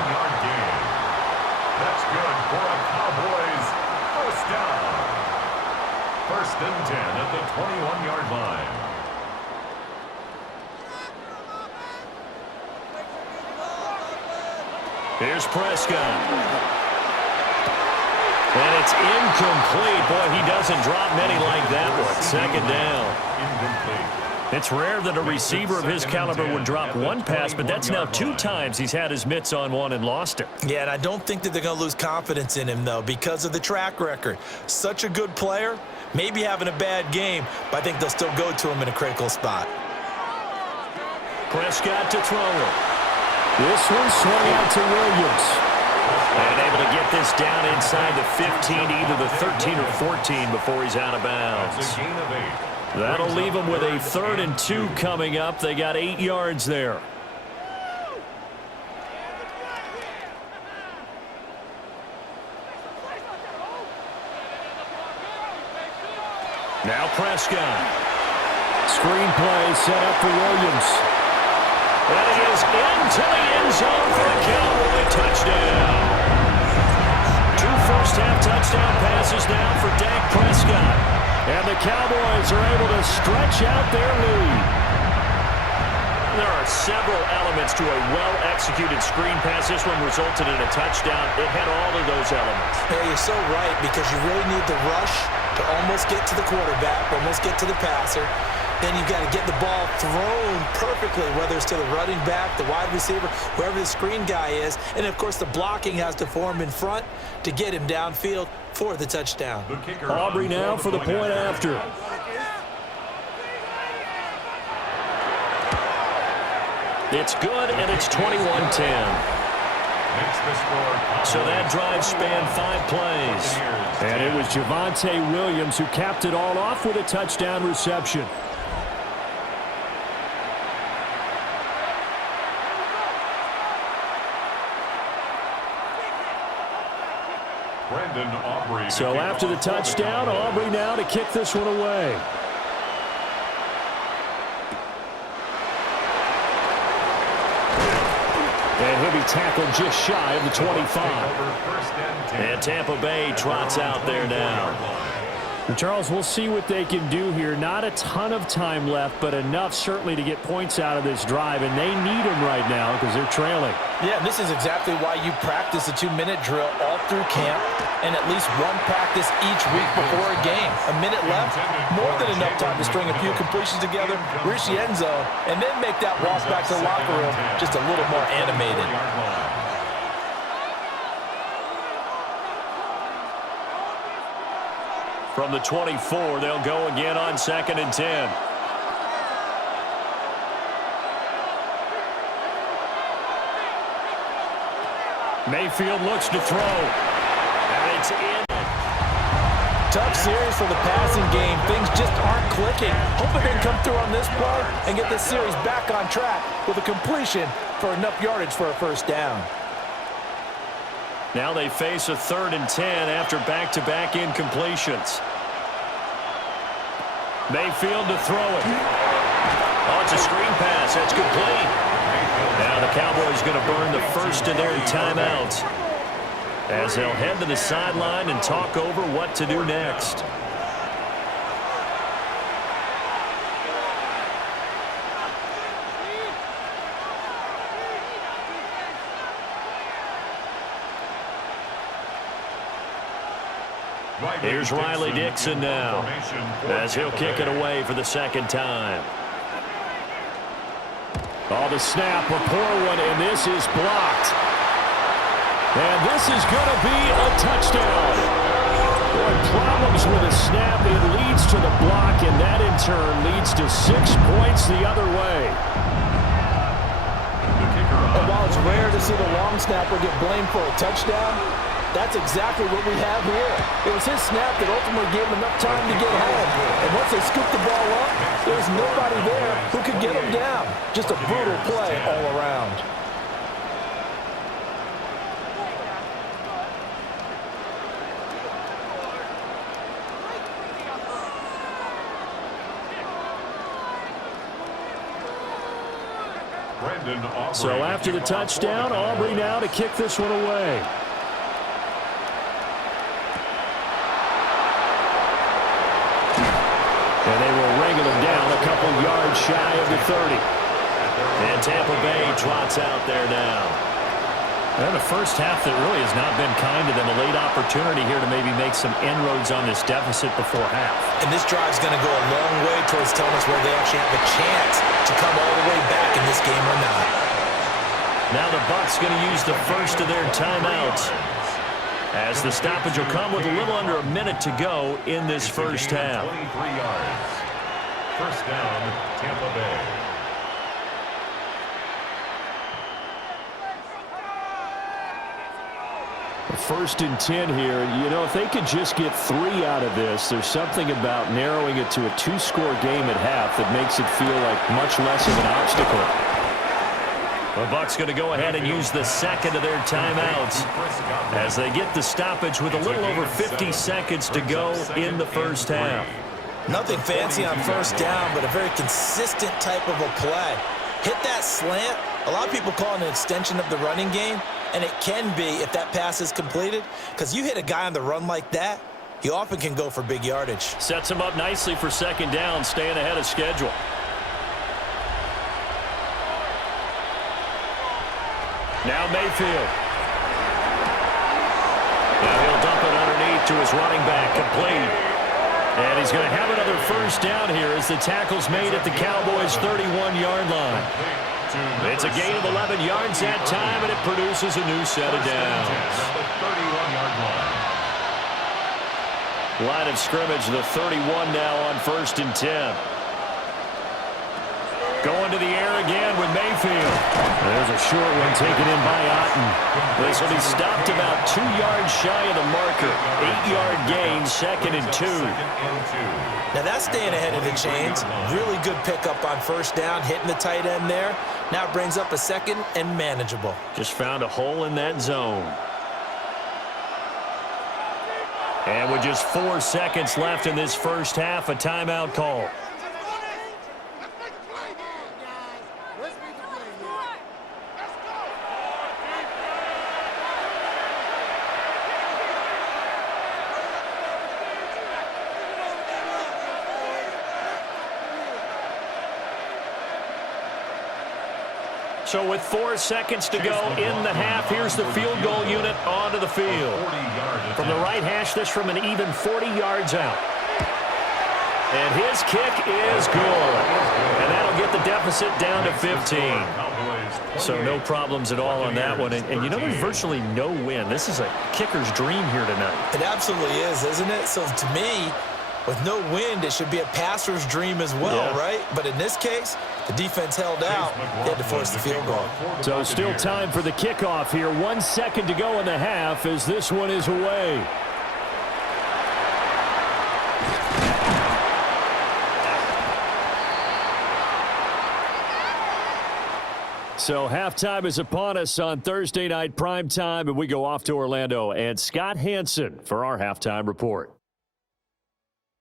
That's good for a Cowboys first down. 1st and 10 at the 21-yard line. Here's Prescott. And it's incomplete. Boy, he doesn't drop many like that one. 2nd down. Incomplete. It's rare that a receiver of his caliber would drop one pass, but that's now 2 times he's had his mitts on one and lost it. Yeah, and I don't think that they're going to lose confidence in him, though, because of the track record. Such a good player, maybe having a bad game, but I think they'll still go to him in a critical spot. Prescott to throw it. This one swung out to Williams. And able to get this down inside the 15, either the 13 or 14 before he's out of bounds. That's a gain of 8. That'll leave them with a 3rd and 2 coming up. They got 8 yards there. Now Prescott. Screen play set up for Williams. And he is into the end zone for a Cowboy touchdown. 2 first-half touchdown passes now for Dak Prescott. And the Cowboys are able to stretch out their lead. There are several elements to a well-executed screen pass. This one resulted in a touchdown. It had all of those elements. Hey, you're so right, because you really need the rush to almost get to the quarterback, almost get to the passer. Then you've got to get the ball thrown perfectly, whether it's to the running back, the wide receiver, whoever the screen guy is. And, of course, the blocking has to form in front to get him downfield for the touchdown. Aubrey now for the point after. It's good, and it's 21-10. So that drive spanned 5 plays. And it was Javonte Williams who capped it all off with a touchdown reception. So after the touchdown, Aubrey now to kick this one away. And he'll be tackled just shy of the 25. And Tampa Bay trots out there now. And Charles, we'll see what they can do here. Not a ton of time left, but enough certainly to get points out of this drive. And they need them right now because they're trailing. Yeah, this is exactly why you practice a 2-minute drill all through camp and at least one practice each week before a game. A minute left, more than enough time to string a few completions together, reach the end zone, and then make that walk back to the locker room just a little more animated. From the 24, they'll go again on 2nd and 10. Mayfield looks to throw. And it's in. Tough series for the passing game. Things just aren't clicking. Hoping they can come through on this play and get this series back on track with a completion for enough yardage for a first down. Now they face a 3rd and 10 after back-to-back incompletions. Mayfield to throw it. Oh, it's a screen pass. That's complete. Now the Cowboys going to burn the first of their timeouts as they'll head to the sideline and talk over what to do next. Here's Riley Dixon now as he'll kick it away for the 2nd time. Oh, the snap, a poor one, and this is blocked. And this is going to be a touchdown. Boy, problems with a snap. It leads to the block, and that in turn leads to 6 points the other way. And while it's rare to see the long snapper get blamed for a touchdown, that's exactly what we have here. It was his snap that ultimately gave him enough time to get home. And once they scooped the ball up, there was nobody there who could get him down. Just a brutal play all around. So after the touchdown, Aubrey now to kick this one away. And they will wrangle him down a couple yards shy of the 30. And Tampa Bay trots out there now. And the first half that really has not been kind to them. A late opportunity here to maybe make some inroads on this deficit before half. And this drive's going to go a long way towards telling us whether they actually have a chance to come all the way back in this game or not. Now the Bucs going to use the first of their timeouts, as the stoppage will come with a little under a minute to go in this first half. 23 yards. First down, Tampa Bay. First and 10 here. You know, if they could just get 3 out of this, there's something about narrowing it to a 2-score game at half that makes it feel like much less of an obstacle. The Bucs going to go ahead and use the second of their timeouts as they get the stoppage with a little over 50 seconds to go in the first half. Nothing fancy on first down, but a very consistent type of a play. hit that slant. A lot of people call it an extension of the running game, and it can be if that pass is completed, because you hit a guy on the run like that, he often can go for big yardage. Sets him up nicely for second down, staying ahead of schedule. Now Mayfield. Now he'll dump it underneath to his running back, complete. And he's going to have another first down here as the tackle's made at the Cowboys' 31-yard line. It's a gain of 11 yards that time, and it produces a new set of downs. Line of scrimmage, the 31 now on 1st and 10. Going to the air again with Mayfield. There's a short one taken in by Otten. This will be stopped about 2 yards shy of the marker. 8-yard gain, 2nd and 2. Now that's staying ahead of the chains. Really good pickup on first down, hitting the tight end there. Now it brings up a 2nd and manageable. Just found a hole in that zone. And with just 4 seconds left in this first half, a timeout call. So with 4 seconds to go in the half, here's the field goal unit onto the field. From the right hash, this from an even 40 yards out. And his kick is good. And that'll get the deficit down to 15. So no problems at all on that one. And you know, there's virtually no win. This is a kicker's dream here tonight. It absolutely is, isn't it? So to me, with no wind, it should be a passer's dream as well, right? But in this case, the defense held out. They had to force the field goal. So still time for the kickoff here. 1 second to go in the half as this one is away. So halftime is upon us on Thursday night primetime, and we go off to Orlando. And Scott Hansen for our halftime report.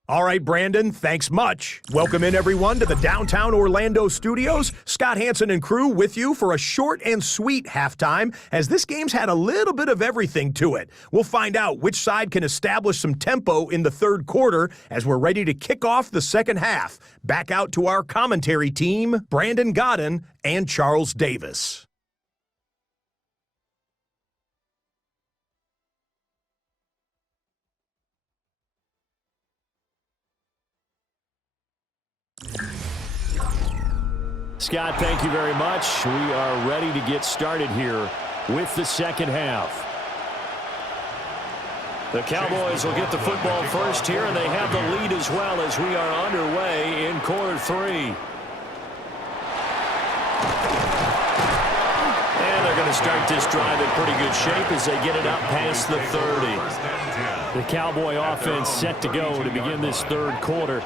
All right, Brandon, thanks much. Welcome in, everyone, to the downtown Orlando studios. Scott Hansen and crew with you for a short and sweet halftime, as this game's had a little bit of everything to it. We'll find out which side can establish some tempo in the third quarter as we're ready to kick off the second half. Back out to our commentary team, Brandon Godden and Charles Davis. Scott, thank you very much. We are ready to get started here with the second half. The Cowboys will get the football first here, and they have the lead as well as we are underway in quarter 3. And they're going to start this drive in pretty good shape as they get it up past the 30. The Cowboy offense set to go to begin this third quarter.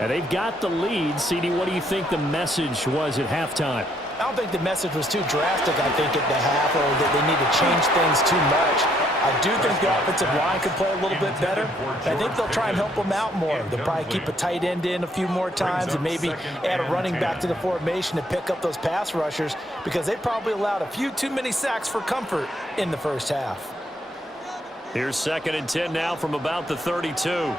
And they've got the lead. CD, what do you think the message was at halftime? I don't think the message was too drastic, I think, at the half, or that they need to change things too much. I do think the offensive line could play a little bit better. I think they'll try and help them out more. They'll probably keep a tight end in a few more times and maybe add a running back to the formation to pick up those pass rushers, because they probably allowed a few too many sacks for comfort in the first half. Here's 2nd and 10 now from about the 32.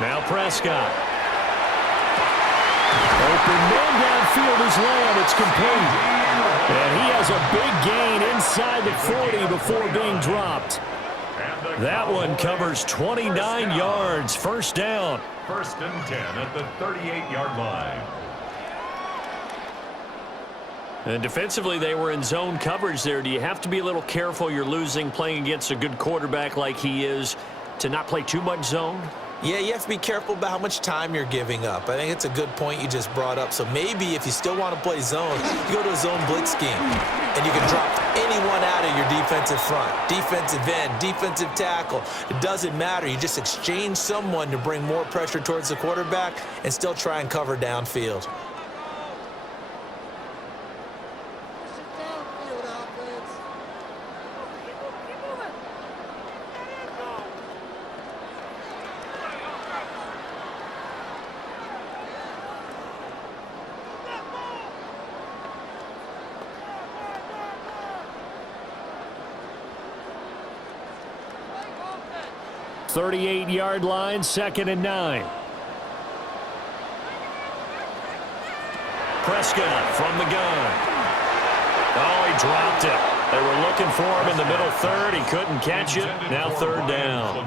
Now Prescott. Open man downfield is Lamb. It's complete. And he has a big gain inside the 40 before being dropped. That one covers 29 yards. First down. 1st and 10 at the 38-yard line. And defensively, they were in zone coverage there. Do you have to be a little careful? You're losing playing against a good quarterback like he is to not play too much zone? Yeah, you have to be careful about how much time you're giving up. I think it's a good point you just brought up. So maybe if you still want to play zone, you go to a zone blitz scheme, and you can drop anyone out of your defensive front, defensive end, defensive tackle. It doesn't matter. You just exchange someone to bring more pressure towards the quarterback and still try and cover downfield. 38-yard line, 2nd and 9. Prescott from the gun. Oh, he dropped it. They were looking for him in the middle third. He couldn't catch it. Now 3rd down.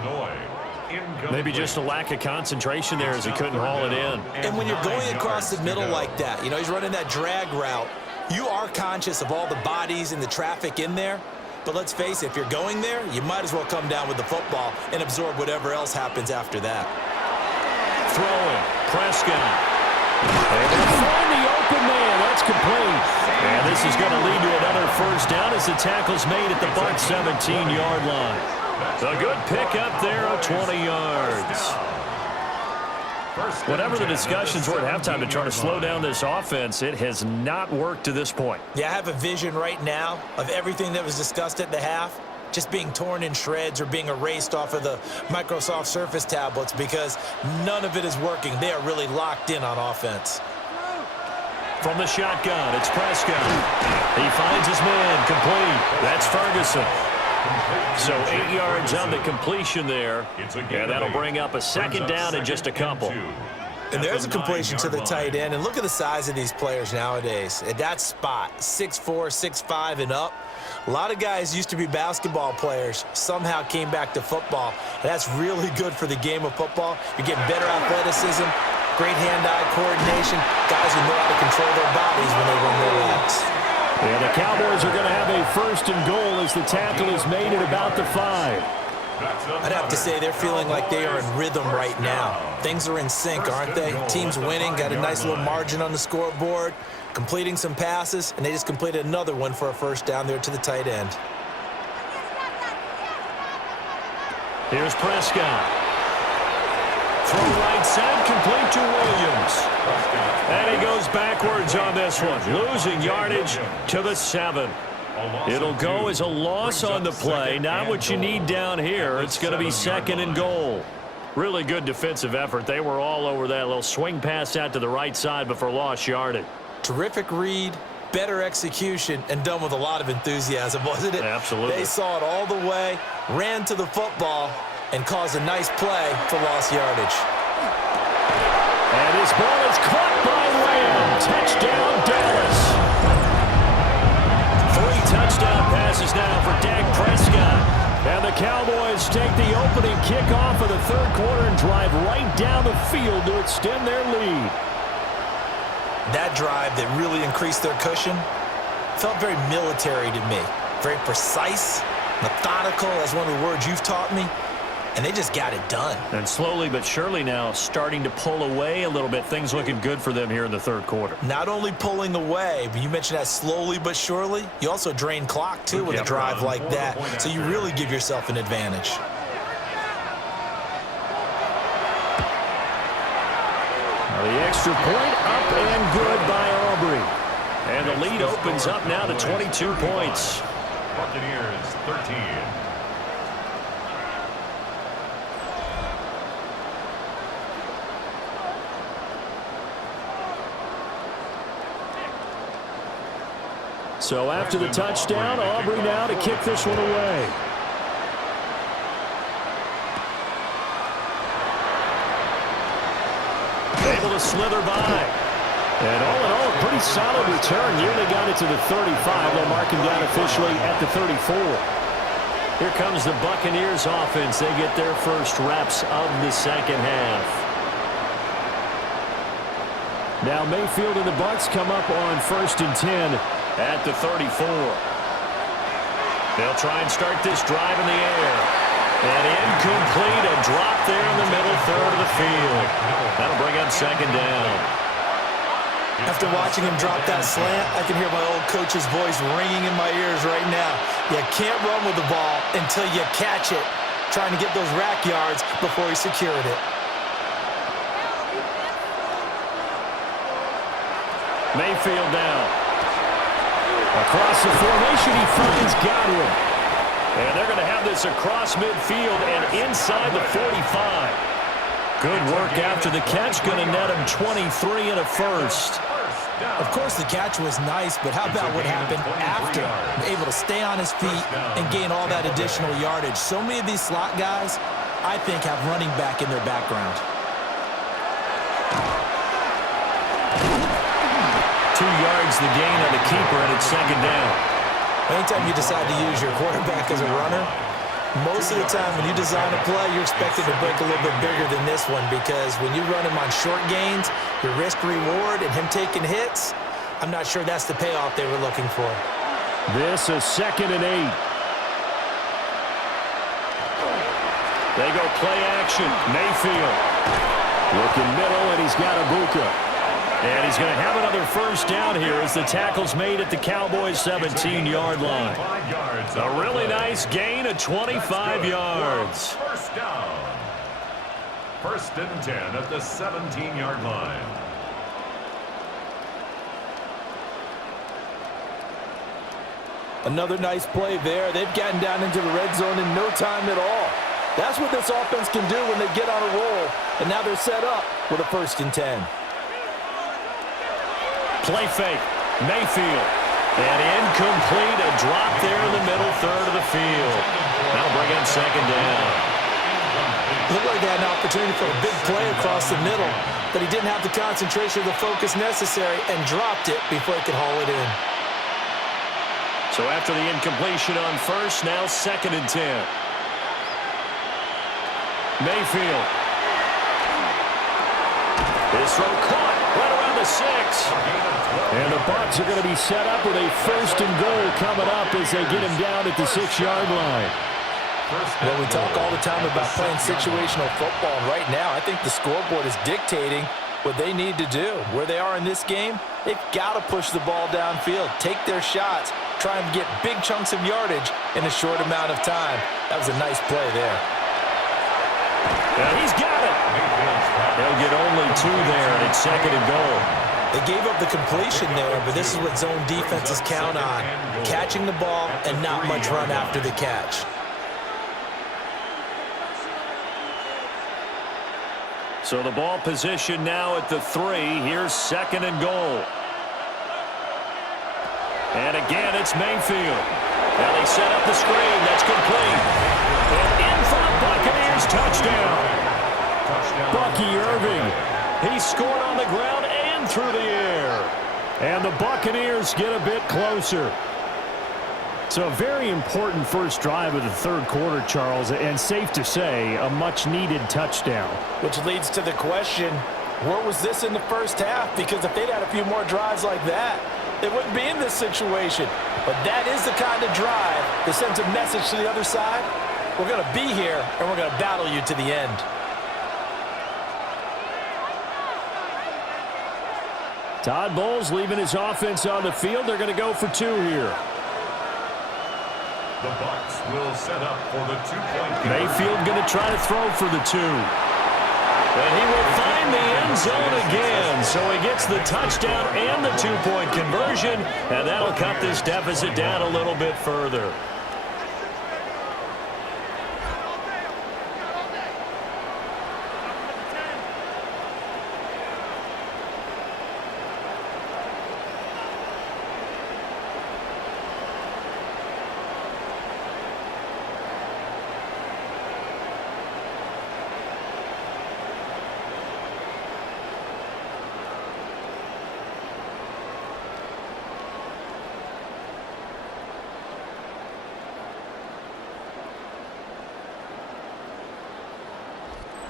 Maybe just a lack of concentration there as he couldn't haul it in. And when you're going across the middle like that, he's running that drag route, you are conscious of all the bodies and the traffic in there. But let's face it, if you're going there, you might as well come down with the football and absorb whatever else happens after that. Throwing. Prescott. And they'll find the open man. That's complete. And this is going to lead to another 1st down as the tackle's made at the Bucs 17-yard line. A good pickup there of 20 yards. Whatever the discussions were at halftime to try to slow down this offense, it has not worked to this point. Yeah, I have a vision right now of everything that was discussed at the half just being torn in shreds or being erased off of the Microsoft Surface tablets because none of it is working. They are really locked in on offense. From the shotgun, it's Prescott. He finds his man, complete. That's Ferguson. So 8 yards on the completion there, and that'll bring up a 2nd down and just a couple. And there's a completion to the tight end, and look at the size of these players nowadays. At that spot, 6'4", 6'5", and up. A lot of guys used to be basketball players, somehow came back to football. And that's really good for the game of football. You're getting better athleticism, great hand-eye coordination, guys who know how to control their bodies when they run their routes. And the Cowboys are going to have a 1st and goal as the tackle is made at about the 5. I'd have to say they're feeling like they are in rhythm right now. Things are in sync, aren't they? Team's winning, got a nice little margin on the scoreboard, completing some passes, and they just completed another one for a 1st down there to the tight end. Here's Prescott. Throw right side, complete to Williams. And he goes backwards on this one, losing yardage to the 7. It'll go as a loss on the play. Not what you need down here. It's going to be 2nd and goal. Really good defensive effort. They were all over that little swing pass out to the right side before lost yardage. Terrific read, better execution, and done with a lot of enthusiasm, wasn't it? Absolutely. They saw it all the way, ran to the football, and caused a nice play for lost yardage. And his ball is caught by Lamb. Touchdown, Dallas. 3 touchdown passes now for Dak Prescott. And the Cowboys take the opening kickoff of the 3rd quarter and drive right down the field to extend their lead. That drive that really increased their cushion felt very military to me. Very precise, methodical, that's one of the words you've taught me. And they just got it done. And slowly but surely now starting to pull away a little bit. Things looking good for them here in the 3rd quarter. Not only pulling away, but you mentioned that slowly but surely. You also drain clock, too, with a drive like that. So you really give yourself an advantage. The extra point up and good by Aubrey. And the lead opens up now to 22 points. Buccaneers 13. So after the touchdown, Aubrey now to kick this one away. Able to slither by. And all in all, a pretty solid return. Nearly got it to the 35. They'll mark him down officially at the 34. Here comes the Buccaneers offense. They get their first reps of the 2nd half. Now Mayfield and the Bucs come up on 1st and 10 at the 34. They'll try and start this drive in the air. And incomplete, a drop there in the middle 3rd of the field. That'll bring up 2nd down. After watching him drop that slant, I can hear my old coach's voice ringing in my ears right now. You can't run with the ball until you catch it. Trying to get those rack yards before he secured it. Mayfield down. Across the formation, he finds Godwin. And they're going to have this across midfield and inside the 45. Good work after the catch. Going to net him 23 and a 1st. Of course, the catch was nice, but how about what happened after? Able to stay on his feet and gain all that additional yardage. So many of these slot guys I think, have running back in their background. 2 yards the gain on the keeper, and it's second down. Anytime you decide to use your quarterback as a runner, most of the time when you design a play, you're expected to break a little bit bigger than this one, because when you run him on short gains, your risk-reward and him taking hits, I'm not sure that's the payoff they were looking for. This is 2nd and 8. They go play action. Mayfield looking middle, and he's got Ibuka. And he's going to have another first down here as the tackle's made at the Cowboys' 17-yard line. A really nice gain of 25 yards. First down. 1st and 10 at the 17-yard line. Another nice play there. They've gotten down into the red zone in no time at all. That's what this offense can do when they get on a roll. And now they're set up with a 1st and 10. Play fake. Mayfield. And incomplete. A drop there in the middle third of the field. That'll bring in 2nd down. Looked like they had an opportunity for a big play across the middle, but he didn't have the concentration or the focus necessary and dropped it before he could haul it in. So after the incompletion on first, now 2nd and 10. Mayfield. His throw caught right around the 6. And the Bucs are going to be set up with a 1st and goal coming up as they get him down at the 6-yard line. Well, we talk all the time about playing situational football. Right now, I think the scoreboard is dictating what they need to do. Where they are in this game, they've got to push the ball downfield, take their shots, try and get big chunks of yardage in a short amount of time. That was a nice play there. And he's got it. They'll get only 2 there, and it's 2nd and goal. They gave up the completion there, but this is what zone defenses count on, catching the ball and not much run after the catch. So the ball position now at the 3. Here's 2nd and goal. And again, it's Mayfield. Now they set up the screen. That's complete. And in for the Buccaneers, touchdown. Bucky Irving. He scored on the ground and through the air. And the Buccaneers get a bit closer. So a very important first drive of the 3rd quarter, Charles, and safe to say, a much-needed touchdown. Which leads to the question, where was this in the first half? Because if they'd had a few more drives like that, they wouldn't be in this situation. But that is the kind of drive that sends a message to the other side. We're going to be here, and we're going to battle you to the end. Todd Bowles leaving his offense on the field. They're going to go for 2 here. The Bucs will set up for the 2-point game. Mayfield going to try to throw for the 2. And he will find the end zone again. So he gets the touchdown and the 2-point conversion. And that'll cut this deficit down a little bit further.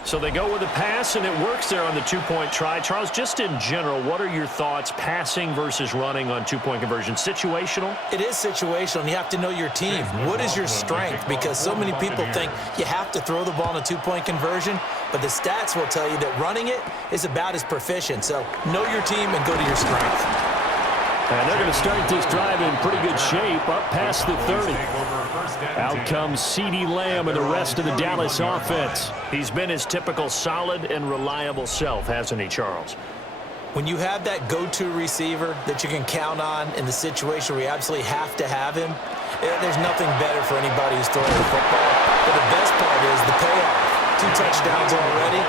So they go with a pass, and it works there on the 2-point try. Charles, just in general, what are your thoughts passing versus running on 2-point conversion? Situational? It is situational, and you have to know your team. What is your strength? Because so many people think you have to throw the ball in a 2-point conversion, but the stats will tell you that running it is about as proficient. So know your team and go to your strength. And they're going to start this drive in pretty good shape, up past the 30. Out comes CeeDee Lamb and the rest of the Dallas offense. He's been his typical solid and reliable self, hasn't he, Charles? When you have that go-to receiver that you can count on in the situation where you absolutely have to have him, there's nothing better for anybody who's throwing the football. But the best part is the payoff. 2 touchdowns already.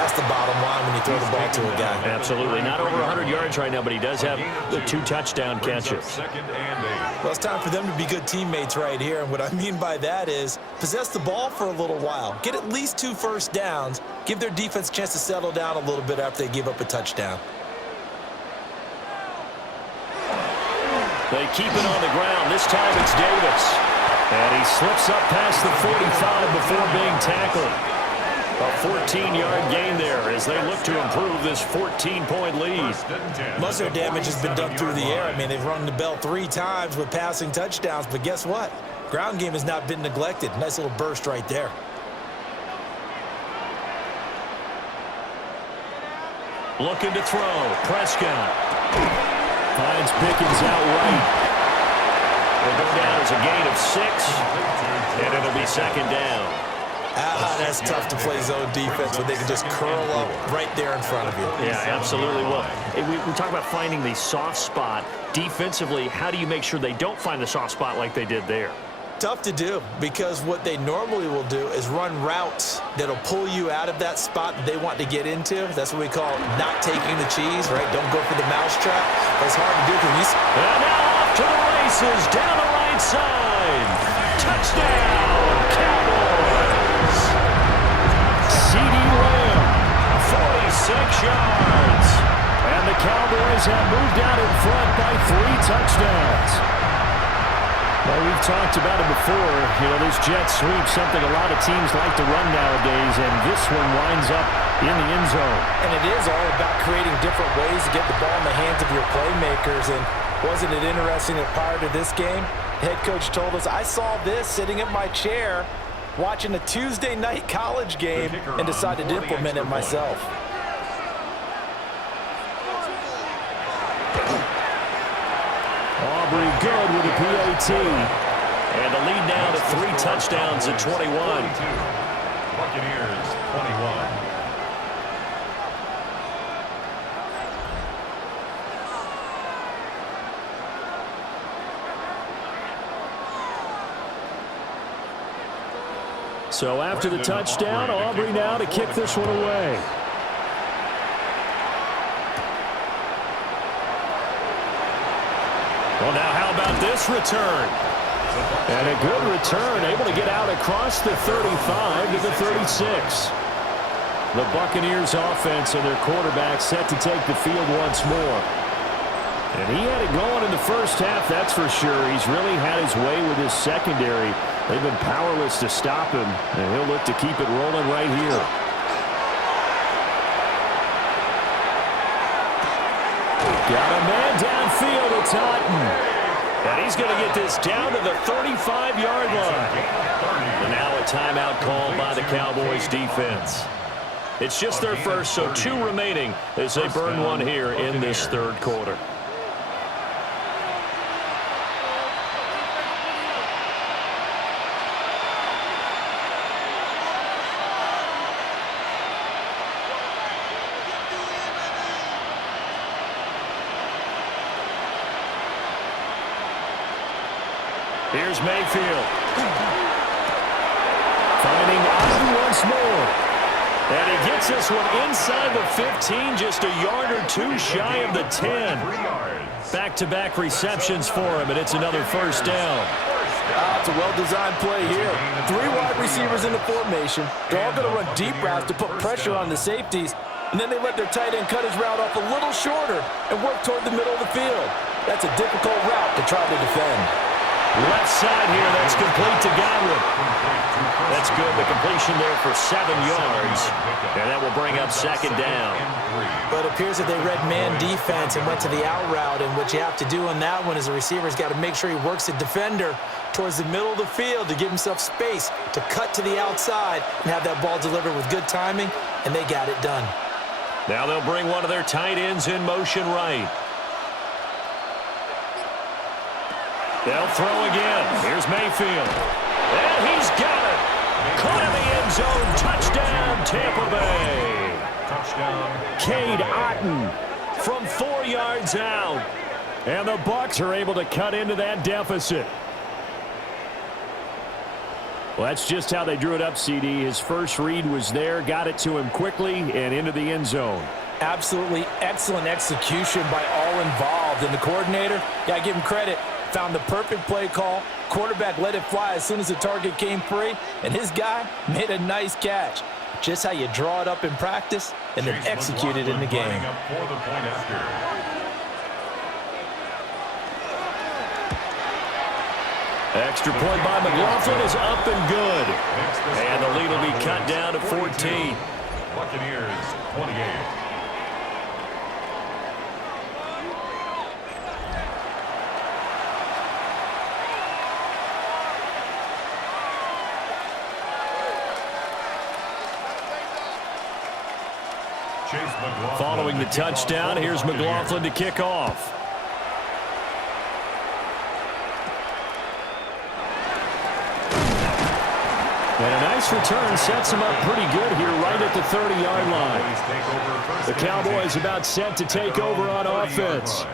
That's the bottom line when you throw the ball to a guy. Absolutely. Not over 100 yards right now, but he does have the 2 touchdown catches. Well, it's time for them to be good teammates right here, and what I mean by that is possess the ball for a little while, get at least 2 first downs, give their defense a chance to settle down a little bit after they give up a touchdown. They keep it on the ground. This time it's Davis. And he slips up past the 45 before being tackled. A 14-yard gain there as they look to improve this 14-point lead. Most of their damage has been done through the air. I mean, they've rung the bell 3 times with passing touchdowns, but guess what? Ground game has not been neglected. Nice little burst right there. Looking to throw. Prescott finds Pickens out right. They'll go down as a gain of 6, and it'll be second down. That's tough to play zone defense when they can just curl up right there in front of you. Yeah, absolutely. Well, we talk about finding the soft spot. Defensively, how do you make sure they don't find the soft spot like they did there? Tough to do, because what they normally will do is run routes that'll pull you out of that spot that they want to get into. That's what we call not taking the cheese, right? Don't go for the mousetrap. That's hard to do. And now off to the races, down the right side. Touchdown, Cowboys. CeeDee Lamb, 46 yards. And the Cowboys have moved out in front by 3 touchdowns. Well, we've talked about it before. You know, this jet sweep, something a lot of teams like to run nowadays, and this one winds up in the end zone. And it is all about creating different ways to get the ball in the hands of your playmakers. And wasn't it interesting that prior to this game, the head coach told us, I saw this sitting in my chair watching a Tuesday night college game and decided to implement it myself. Aubrey good with a PAT. And the lead now to 3 touchdowns at 21. Buccaneers 21. So after the touchdown, Aubrey now to kick this one away. Well, now how about this return? And a good return, able to get out across the 35 to the 36. The Buccaneers offense and their quarterback set to take the field once more. And he had it going in the first half, that's for sure. He's really had his way with his secondary. They've been powerless to stop him, and he'll look to keep it rolling right here. Got a man downfield, it's Otten. And he's going to get this down to the 35-yard line. And now a timeout called by the Cowboys defense. It's just their first, so 2 remaining as they burn one here in this third quarter. Here's Mayfield. Finding Otten once more. And he gets this one inside the 15, just a yard or 2 shy of the 10. Back-to-back receptions for him, and it's another first down. It's a well-designed play here. 3 wide receivers in the formation. They're all going to run deep routes to put pressure on the safeties, and then they let their tight end cut his route off a little shorter and work toward the middle of the field. That's a difficult route to try to defend. Left side here, that's complete to Godwin. That's good, the completion there for 7 yards. And that will bring up second down. But it appears that they read man defense and went to the out route, and what you have to do on that one is the receiver's got to make sure he works the defender towards the middle of the field to give himself space to cut to the outside and have that ball delivered with good timing, and they got it done. Now they'll bring one of their tight ends in motion right. They'll throw again. Here's Mayfield. And he's got it. Caught in the end zone. Touchdown, Tampa Bay. Touchdown. Cade Otten from 4 yards out. And the Bucs are able to cut into that deficit. Well, that's just how they drew it up, CD. His first read was there, got it to him quickly, and into the end zone. Absolutely excellent execution by all involved. And the coordinator, got to give him credit, found the perfect play call. Quarterback let it fly as soon as the target came free, and his guy made a nice catch. Just how you draw it up in practice and then execute it in the game. Extra point by McLaughlin is up and good. And the lead will be cut down to 14. Buccaneers 28. Following the touchdown, here's McLaughlin to kick off. And a nice return sets him up pretty good here right at the 30-yard line. The Cowboys about set to take over on offense.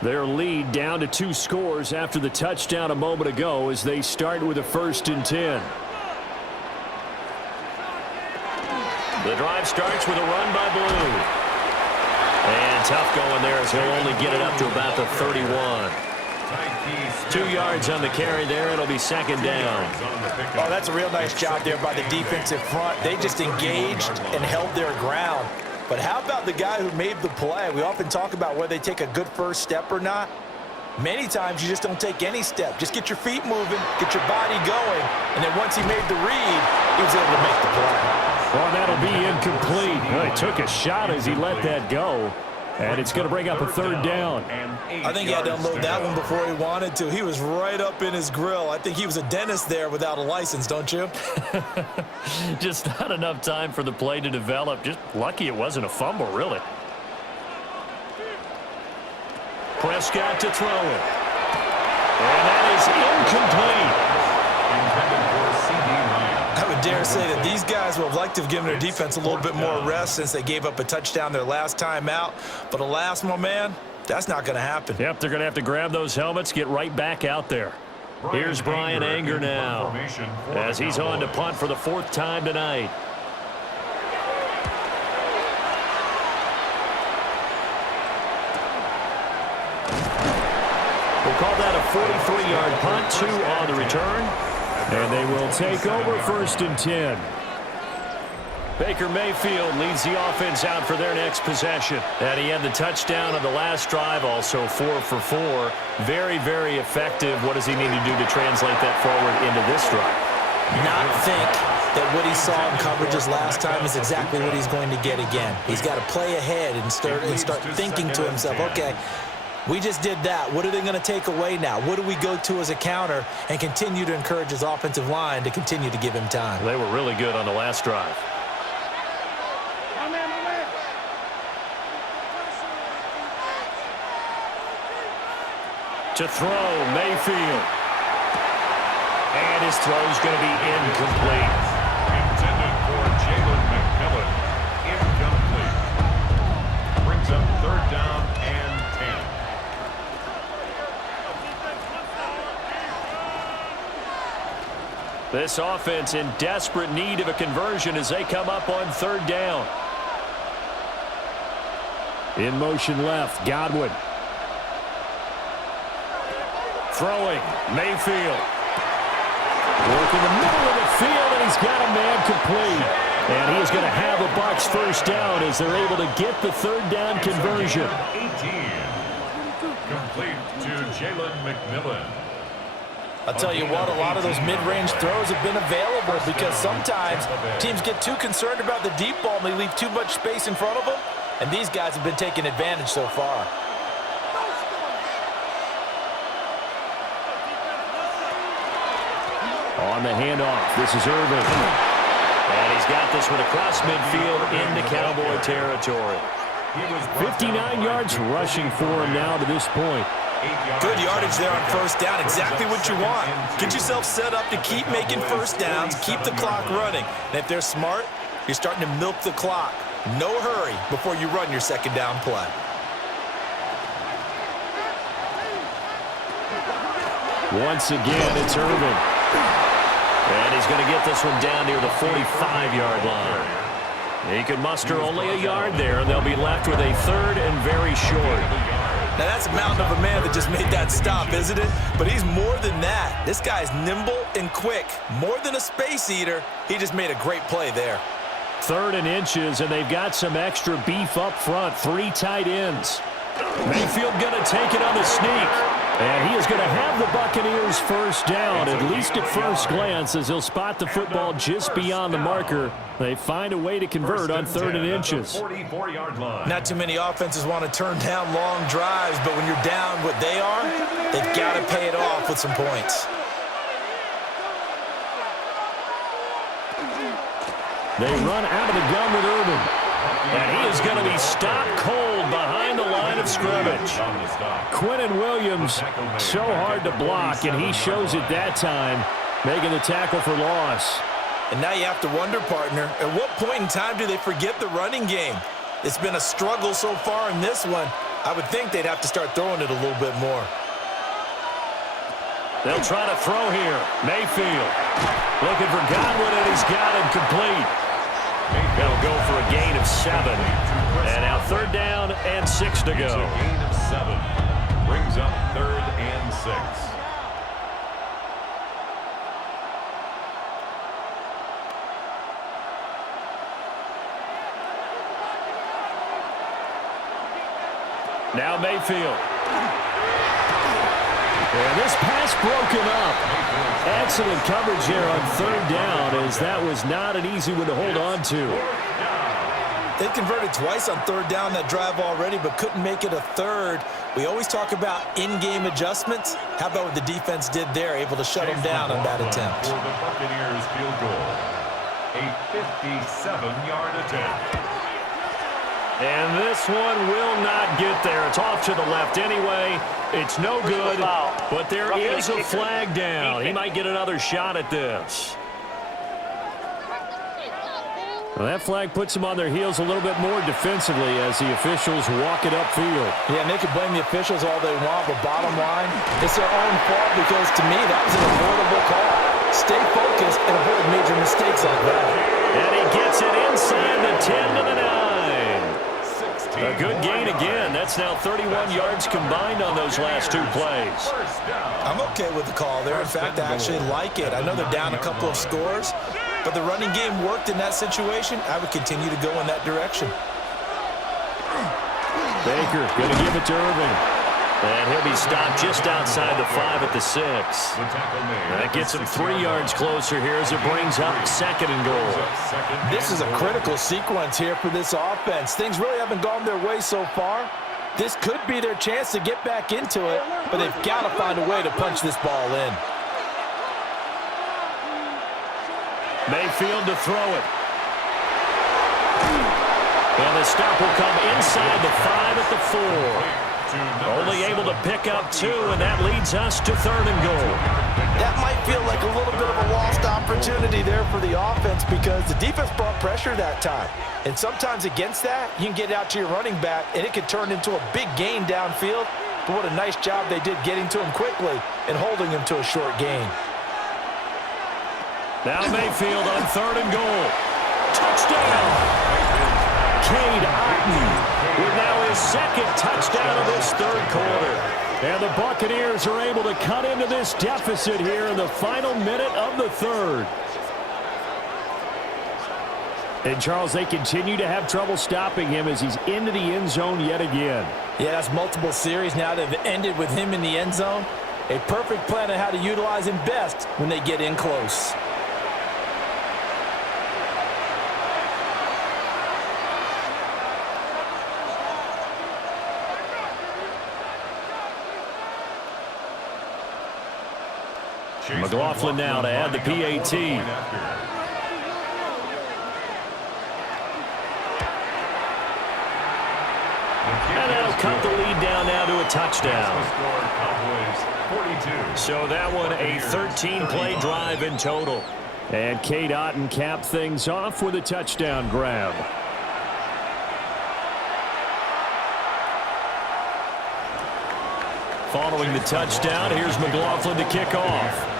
Their lead down to 2 scores after the touchdown a moment ago as they start with a 1st and 10. The drive starts with a run by Blue. And tough going there as he'll only get it up to about the 31. 2 yards on the carry there. It'll be 2nd down. Oh, that's a real nice job there by the defensive front. They just engaged and held their ground. But how about the guy who made the play? We often talk about whether they take a good first step or not. Many times you just don't take any step. Just get your feet moving, get your body going, and then once he made the read, he was able to make the play. Well, that'll be incomplete. Well, he took a shot as he let that go. And it's going to bring up a 3rd down. I think he had to unload that one before he wanted to. He was right up in his grill. I think he was a dentist there without a license, don't you? Just not enough time for the play to develop. Just lucky it wasn't a fumble, really. Prescott to throw it. And that is incomplete. I would dare say that these guys would have liked to have given their defense a little bit more rest since they gave up a touchdown their last time out. But alas, my man, that's not going to happen. Yep, they're going to have to grab those helmets, get right back out there. Here's Brian Anger now as he's on to punt for the 4th time tonight. We'll call that a 43-yard punt, 2 on the return. And they will take over 1st and 10. Baker Mayfield leads the offense out for their next possession. And he had the touchdown on the last drive, also 4 for 4. Very, very effective. What does he need to do to translate that forward into this drive? Not think that what he saw in coverages last time is exactly what he's going to get again. He's got to play ahead and start thinking to himself, okay, we just did that. What are they going to take away now? What do we go to as a counter and continue to encourage his offensive line to continue to give him time? They were really good on the last drive. To throw, Mayfield. And his throw's going to be incomplete. Intended for Jalen McMillan. Incomplete. Brings up 3rd down and 10. This offense in desperate need of a conversion as they come up on 3rd down. In motion left, Godwin. Throwing, Mayfield. Work in the middle of the field, and he's got a man complete. And he is going to have a Bucs 1st down as they're able to get the 3rd down conversion. 18. Complete to Jalen McMillan. I'll tell you what, a lot of those mid-range throws have been available because sometimes teams get too concerned about the deep ball and they leave too much space in front of them, and these guys have been taking advantage so far. On the handoff, this is Irvin. And he's got this one across midfield into Cowboy territory. 59 yards rushing for him now to this point. Good yardage there on 1st down, exactly what you want. Get yourself set up to keep making 1st downs, keep the clock running. And if they're smart, you're starting to milk the clock. No hurry before you run your 2nd down play. Once again, it's Irvin. And he's going to get this one down near the 45-yard line. He can muster only a yard there, and they'll be left with a third and very short. Now, that's a mountain of a man that just made that stop, isn't it? But he's more than that. This guy's nimble and quick. More than a space eater, he just made a great play there. Third and inches, and they've got some extra beef up front. 3 tight ends. Mayfield going to take it on the sneak. And he is going to have the Buccaneers first down, at least at first glance, as he'll spot the football just beyond the marker. They find a way to convert on 3rd and inches. 44-yard line. Not too many offenses want to turn down long drives, but when you're down what they are, they've got to pay it off with some points. They run out of the gun with Urban. And he is going to be stopped cold behind the line of scrimmage. Quinnen Williams, so hard to block, and he shows it that time, making the tackle for loss. And now you have to wonder, partner, at what point in time do they forget the running game? It's been a struggle so far in this one. I would think they'd have to start throwing it a little bit more. They'll try to throw here. Mayfield looking for Godwin, and he's got him complete. They'll go for a gain of 7. And now 3rd down and 6 to go. It's a gain of 7. Brings up 3rd and 6. Now Mayfield. And this pass broken up. Excellent coverage here on 3rd down, as that was not an easy one to hold on to. They converted twice on 3rd down that drive already, but couldn't make it a 3rd. We always talk about in-game adjustments. How about what the defense did there, able to shut them down on that attempt? For the Buccaneers field goal, a 57-yard attempt. And this one will not get there. It's off to the left anyway. It's no good, but there is a flag down. He might get another shot at this. Well, that flag puts them on their heels a little bit more defensively as the officials walk it upfield. Yeah, and they can blame the officials all they want, but bottom line, it's their own fault because, to me, that was an avoidable call. Stay focused and avoid major mistakes like that. And he gets it inside the 10 to the 9. A good gain again. That's now 31 yards combined on those last 2 plays. I'm okay with the call there. In fact, I actually like it. I know they're down a couple of scores, but the running game worked in that situation. I would continue to go in that direction. Baker going to give it to Irving. And he'll be stopped just outside the 5 at the 6. That gets him 3 yards closer here as it brings up 2nd and goal. This is a critical sequence here for this offense. Things really haven't gone their way so far. This could be their chance to get back into it, but they've got to find a way to punch this ball in. Mayfield to throw it. And the stop will come inside the 5 at the 4. Only able to pick up 2, and that leads us to 3rd and goal. That might feel like a little bit of a lost opportunity there for the offense because the defense brought pressure that time. And sometimes against that, you can get out to your running back, and it could turn into a big gain downfield. But what a nice job they did getting to him quickly and holding him to a short gain. Now Mayfield on 3rd and goal. Touchdown! Cade Otton with now his 2nd touchdown of this 3rd quarter. And the Buccaneers are able to cut into this deficit here in the final minute of the 3rd. And, Charles, they continue to have trouble stopping him as he's into the end zone yet again. Yeah, that's multiple series now that have ended with him in the end zone. A perfect plan on how to utilize him best when they get in close. McLaughlin now to add the PAT. And that'll cut the lead down now to a touchdown. So that one a 13-play drive in total. And Cade Otton capped things off with a touchdown grab. Following the touchdown, here's McLaughlin to kick off.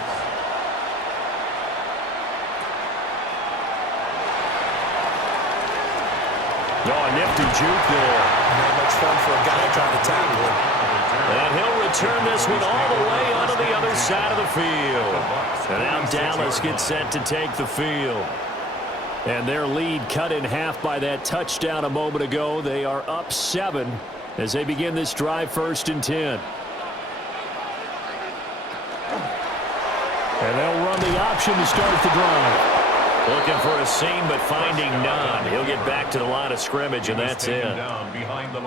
Oh, nifty juke there. Not much fun for a guy trying to tackle him. And he'll return this one all the way onto the other side of the field. And now Dallas gets set to take the field. And their lead cut in half by that touchdown a moment ago. They are up 7 as they begin this drive, 1st and 10. And they'll run the option to start the drive. Looking for a seam, but finding none. He'll get back to the line of scrimmage, and that's it.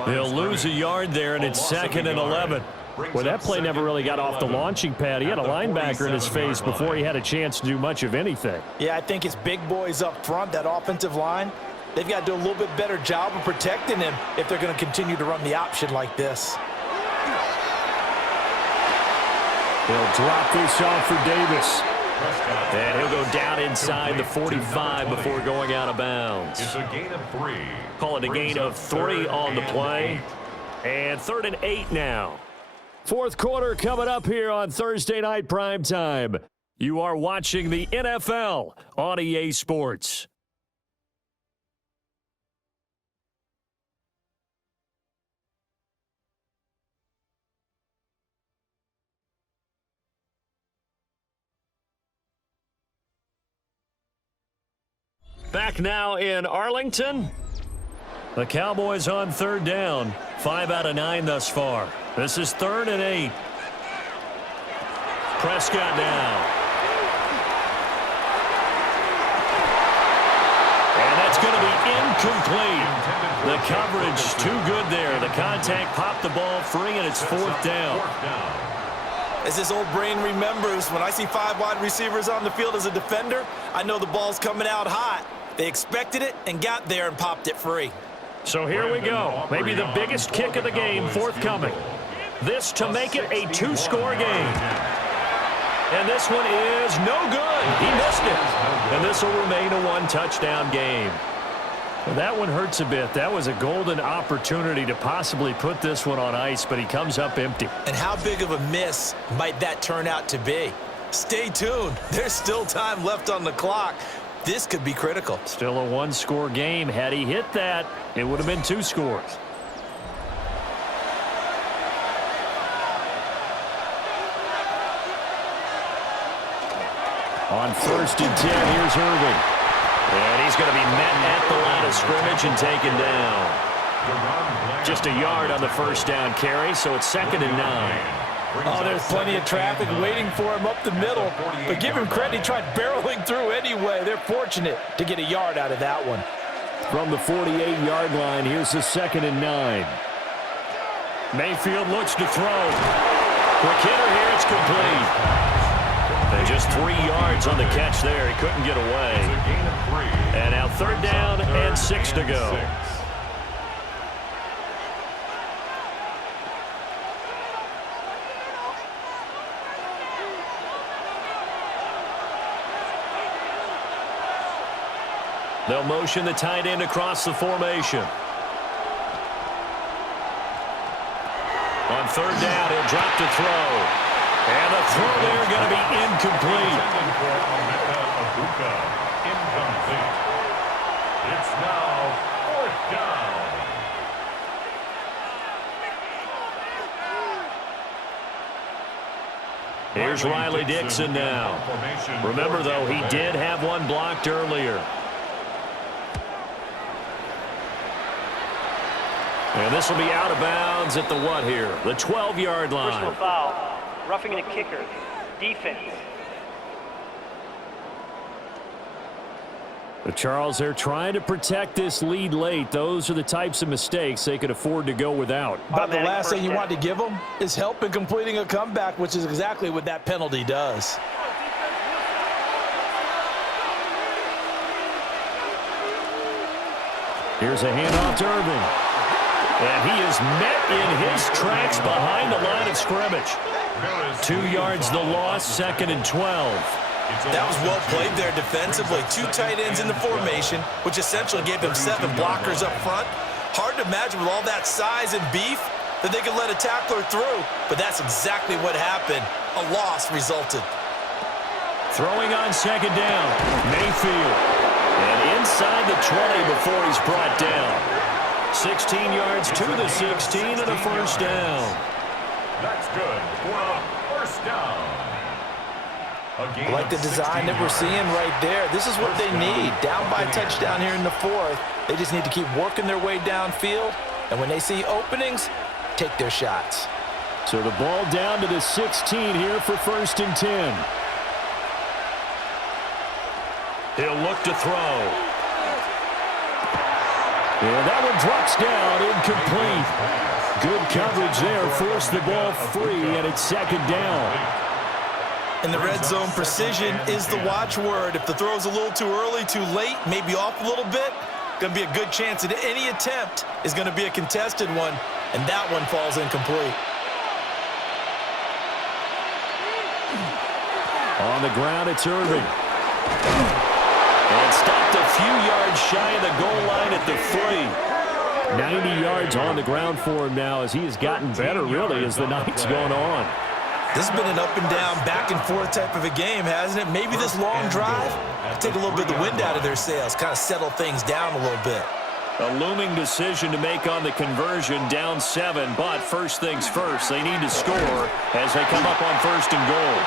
He'll lose a yard there, and it's 2nd and 11. Well, that play never really got off the launching pad. He had a linebacker in his face before he had a chance to do much of anything. Yeah, I think it's big boys up front, that offensive line. They've got to do a little bit better job of protecting him if they're going to continue to run the option like this. They'll drop this off for Davis. And he'll go down inside the 45 before going out of bounds. It's a gain of 3. Call it a gain of 3 on the play. And 3rd and 8 now. 4th quarter coming up here on Thursday Night Primetime. You are watching the NFL on EA Sports. Back now in Arlington. The Cowboys on 3rd down. 5 out of 9 thus far. This is 3rd and 8. Prescott now. And that's going to be incomplete. The coverage too good there. The contact popped the ball free, and it's 4th down. As this old brain remembers, when I see 5 wide receivers on the field as a defender, I know the ball's coming out hot. They expected it and got there and popped it free. So here we go. Maybe the biggest kick of the game forthcoming. This to make it a 2-score game. And this one is no good. He missed it. And this will remain a 1-touchdown game. Well, that one hurts a bit. That was a golden opportunity to possibly put this one on ice, but he comes up empty. And how big of a miss might that turn out to be? Stay tuned. There's still time left on the clock. This could be critical. Still a 1-score game. Had he hit that, it would have been 2 scores. On 1st and 10, here's Irving. And he's going to be met at the line of scrimmage and taken down. Just a yard on the 1st down carry, so it's 2nd and 9. Oh, there's plenty of traffic waiting for him up the middle. But give him credit, he tried barreling through anyway. They're fortunate to get a yard out of that one. From the 48-yard line, here's the 2nd and 9. Mayfield looks to throw. Quick hitter here, it's complete. And just 3 yards on the catch there. He couldn't get away. And now 3rd down and 6 to go. They'll motion the tight end across the formation. On 3rd down, he'll drop to throw. And the throw there going to be incomplete. Incomplete. It's now 4th down. Here's Riley Dixon now. Remember, though, he did have one blocked earlier. And this will be out of bounds at the what here? The 12-yard line. Personal foul. Roughing the kicker. Defense. But Charles, they're trying to protect this lead late. Those are the types of mistakes they could afford to go without. But the last thing you want to give them is help in completing a comeback, which is exactly what that penalty does. Here's a handoff to Irving. And he is met in his tracks behind the line of scrimmage. 2 yards the loss, 2nd and 12. That was well played there defensively. 2 tight ends in the formation, which essentially gave them 7 blockers up front. Hard to imagine with all that size and beef that they could let a tackler through, but that's exactly what happened. A loss resulted. Throwing on 2nd down, Mayfield. And inside the 20 before he's brought down. 16 yards to the 16 and a first down. That's good for a first down. I like the design that we're seeing right there. This is what they need. Down by a touchdown here in the fourth. They just need to keep working their way downfield. And when they see openings, take their shots. So the ball down to the 16 here for 1st and 10. He'll look to throw. And that one drops down, incomplete. Good coverage there, forced the ball free, and it's 2nd down. In the red zone, precision is the watchword. If the throw's a little too early, too late, maybe off a little bit, going to be a good chance that any attempt is going to be a contested one, and that one falls incomplete. On the ground, it's Irving. And stopped a few yards shy of the goal line at the 3. 90 yards on the ground for him now as he has gotten better, really, as the night's gone on. This has been an up-and-down, back-and-forth type of a game, hasn't it? Maybe this long drive will take a little bit of the wind out of their sails, kind of settle things down a little bit. A looming decision to make on the conversion, down 7, but first things first, they need to score as they come up on 1st and goal.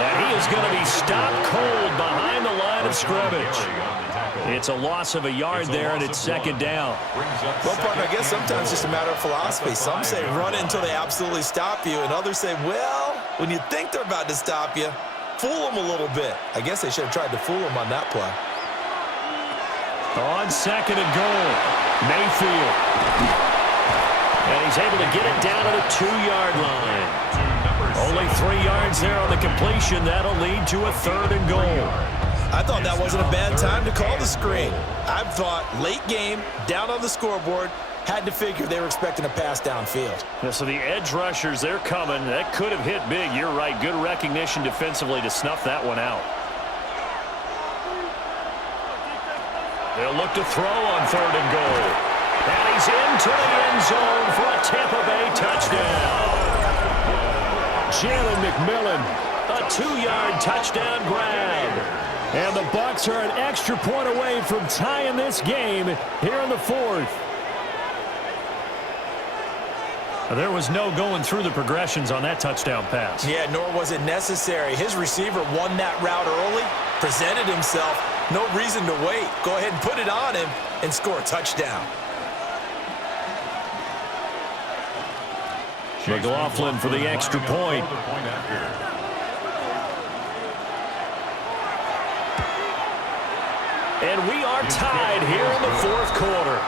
And he is going to be stopped cold behind the line of scrimmage. It's a loss of a yard there, and it's 2nd down. Well, partner, I guess sometimes it's just a matter of philosophy. Some say run until they absolutely stop you, and others say, well, when you think they're about to stop you, fool them a little bit. I guess they should have tried to fool them on that play. On 2nd and goal, Mayfield. And he's able to get it down to the 2-yard line. Only 3 yards there on the completion. That'll lead to a 3rd and goal. I thought that wasn't a bad time to call the screen. I thought late game, down on the scoreboard, had to figure they were expecting a pass downfield. Yeah, so the edge rushers, they're coming. That could have hit big. You're right. Good recognition defensively to snuff that one out. They'll look to throw on 3rd and goal. And he's into the end zone for a Tampa Bay touchdown. Jalen McMillan, a 2-yard touchdown grab. And the Bucs are an extra point away from tying this game here in the 4th. There was no going through the progressions on that touchdown pass. Yeah, nor was it necessary. His receiver won that route early, presented himself. No reason to wait. Go ahead and put it on him and score a touchdown. McLaughlin for the extra point. And we are tied here in the 4th quarter.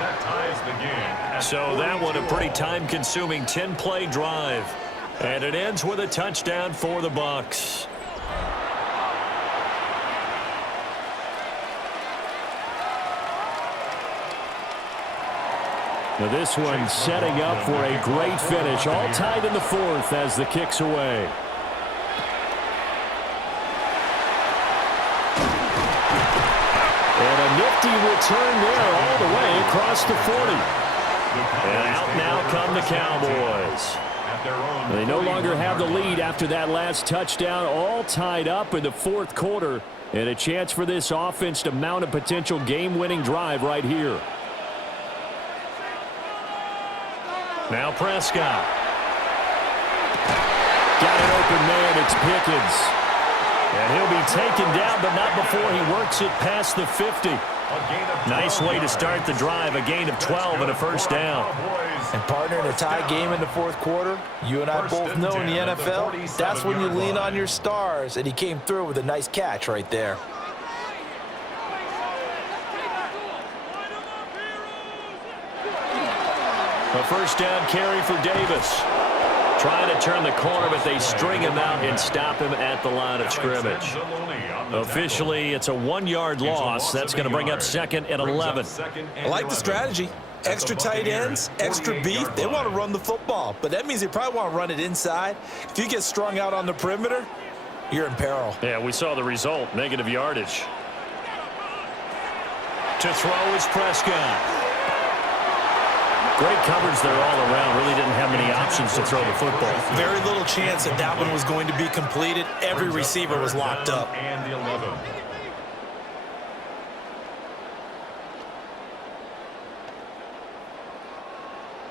That ties the game. So that one a pretty time-consuming 10-play drive. And it ends with a touchdown for the Bucs. Now this one setting up for a great finish. All tied in the 4th as the kick's away. And a nifty return there all the way across the 40. And out now come the Cowboys. They no longer have the lead after that last touchdown. All tied up in the 4th quarter. And a chance for this offense to mount a potential game-winning drive right here. Now Prescott. Got an open man. It's Pickens. And he'll be taken down, but not before he works it past the 50. Nice way to start the drive. A gain of 12 and a first down. And partner, in a tie game in the 4th quarter, you and I both know in the NFL, that's when you lean on your stars. And he came through with a nice catch right there. A first down carry for Davis. Trying to turn the corner, but they string him out and stop him at the line of scrimmage. Officially, it's a 1-yard loss. That's going to bring up 2nd and 11. I like the strategy. Extra tight ends, extra beef. They want to run the football, but that means they probably want to run it inside. If you get strung out on the perimeter, you're in peril. Yeah, we saw the result, negative yardage. To throw is Prescott. Great coverage there all around. Really didn't have many options to throw the football. Very little chance that that one was going to be completed. Every receiver was locked up. And the 11.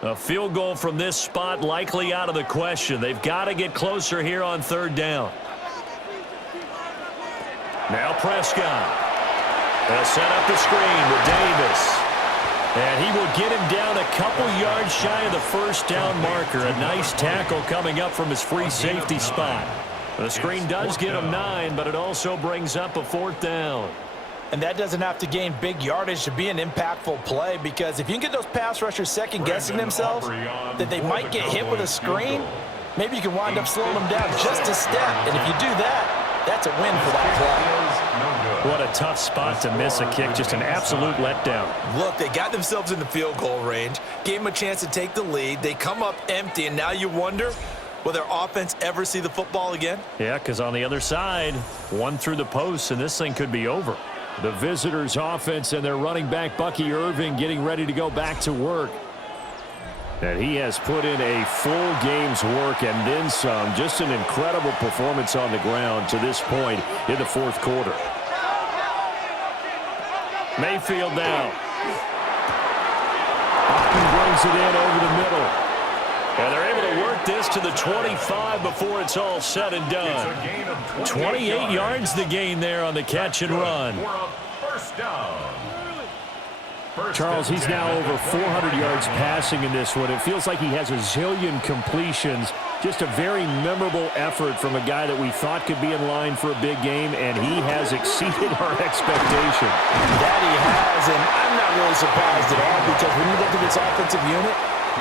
A field goal from this spot likely out of the question. They've got to get closer here on third down. Now Prescott. They'll set up the screen with Davis. And he will get him down a couple yards shy of the first down marker. A nice tackle coming up from his free safety spot. The screen does get him 9, but it also brings up a 4th down. And that doesn't have to gain big yardage to be an impactful play, because if you can get those pass rushers second-guessing themselves that they might get hit with a screen, maybe you can wind up slowing them down just a step. And if you do that, that's a win for that play. What a tough spot to miss a kick. Just an absolute letdown. Look, they got themselves in the field goal range, gave them a chance to take the lead. They come up empty, and now you wonder, will their offense ever see the football again? Yeah, because on the other side, one through the post, and this thing could be over. The visitors' offense and their running back, Bucky Irving, getting ready to go back to work. And he has put in a full game's work and then some. Just an incredible performance on the ground to this point in the 4th quarter. Mayfield now. Hopkins brings it in over the middle. And they're able to work this to the 25 before it's all said and done. 28 yards the gain there on the catch and run. Charles, he's now over 400 yards passing in this one. It feels like he has a zillion completions. Just a very memorable effort from a guy that we thought could be in line for a big game, and he has exceeded our expectation. That he has, and I'm not really surprised at all, because when you look at this offensive unit,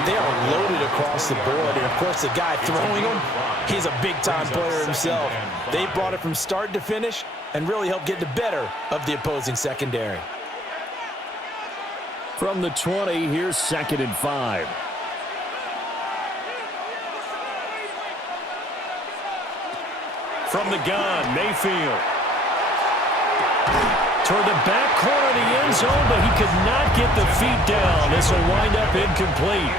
they are loaded across the board. And, of course, the guy throwing them, he's a big-time player himself. They brought it from start to finish and really helped get the better of the opposing secondary. From the 20, here's 2nd and 5. From the gun, Mayfield. Toward the back corner of the end zone, but he could not get the feet down. This will wind up incomplete.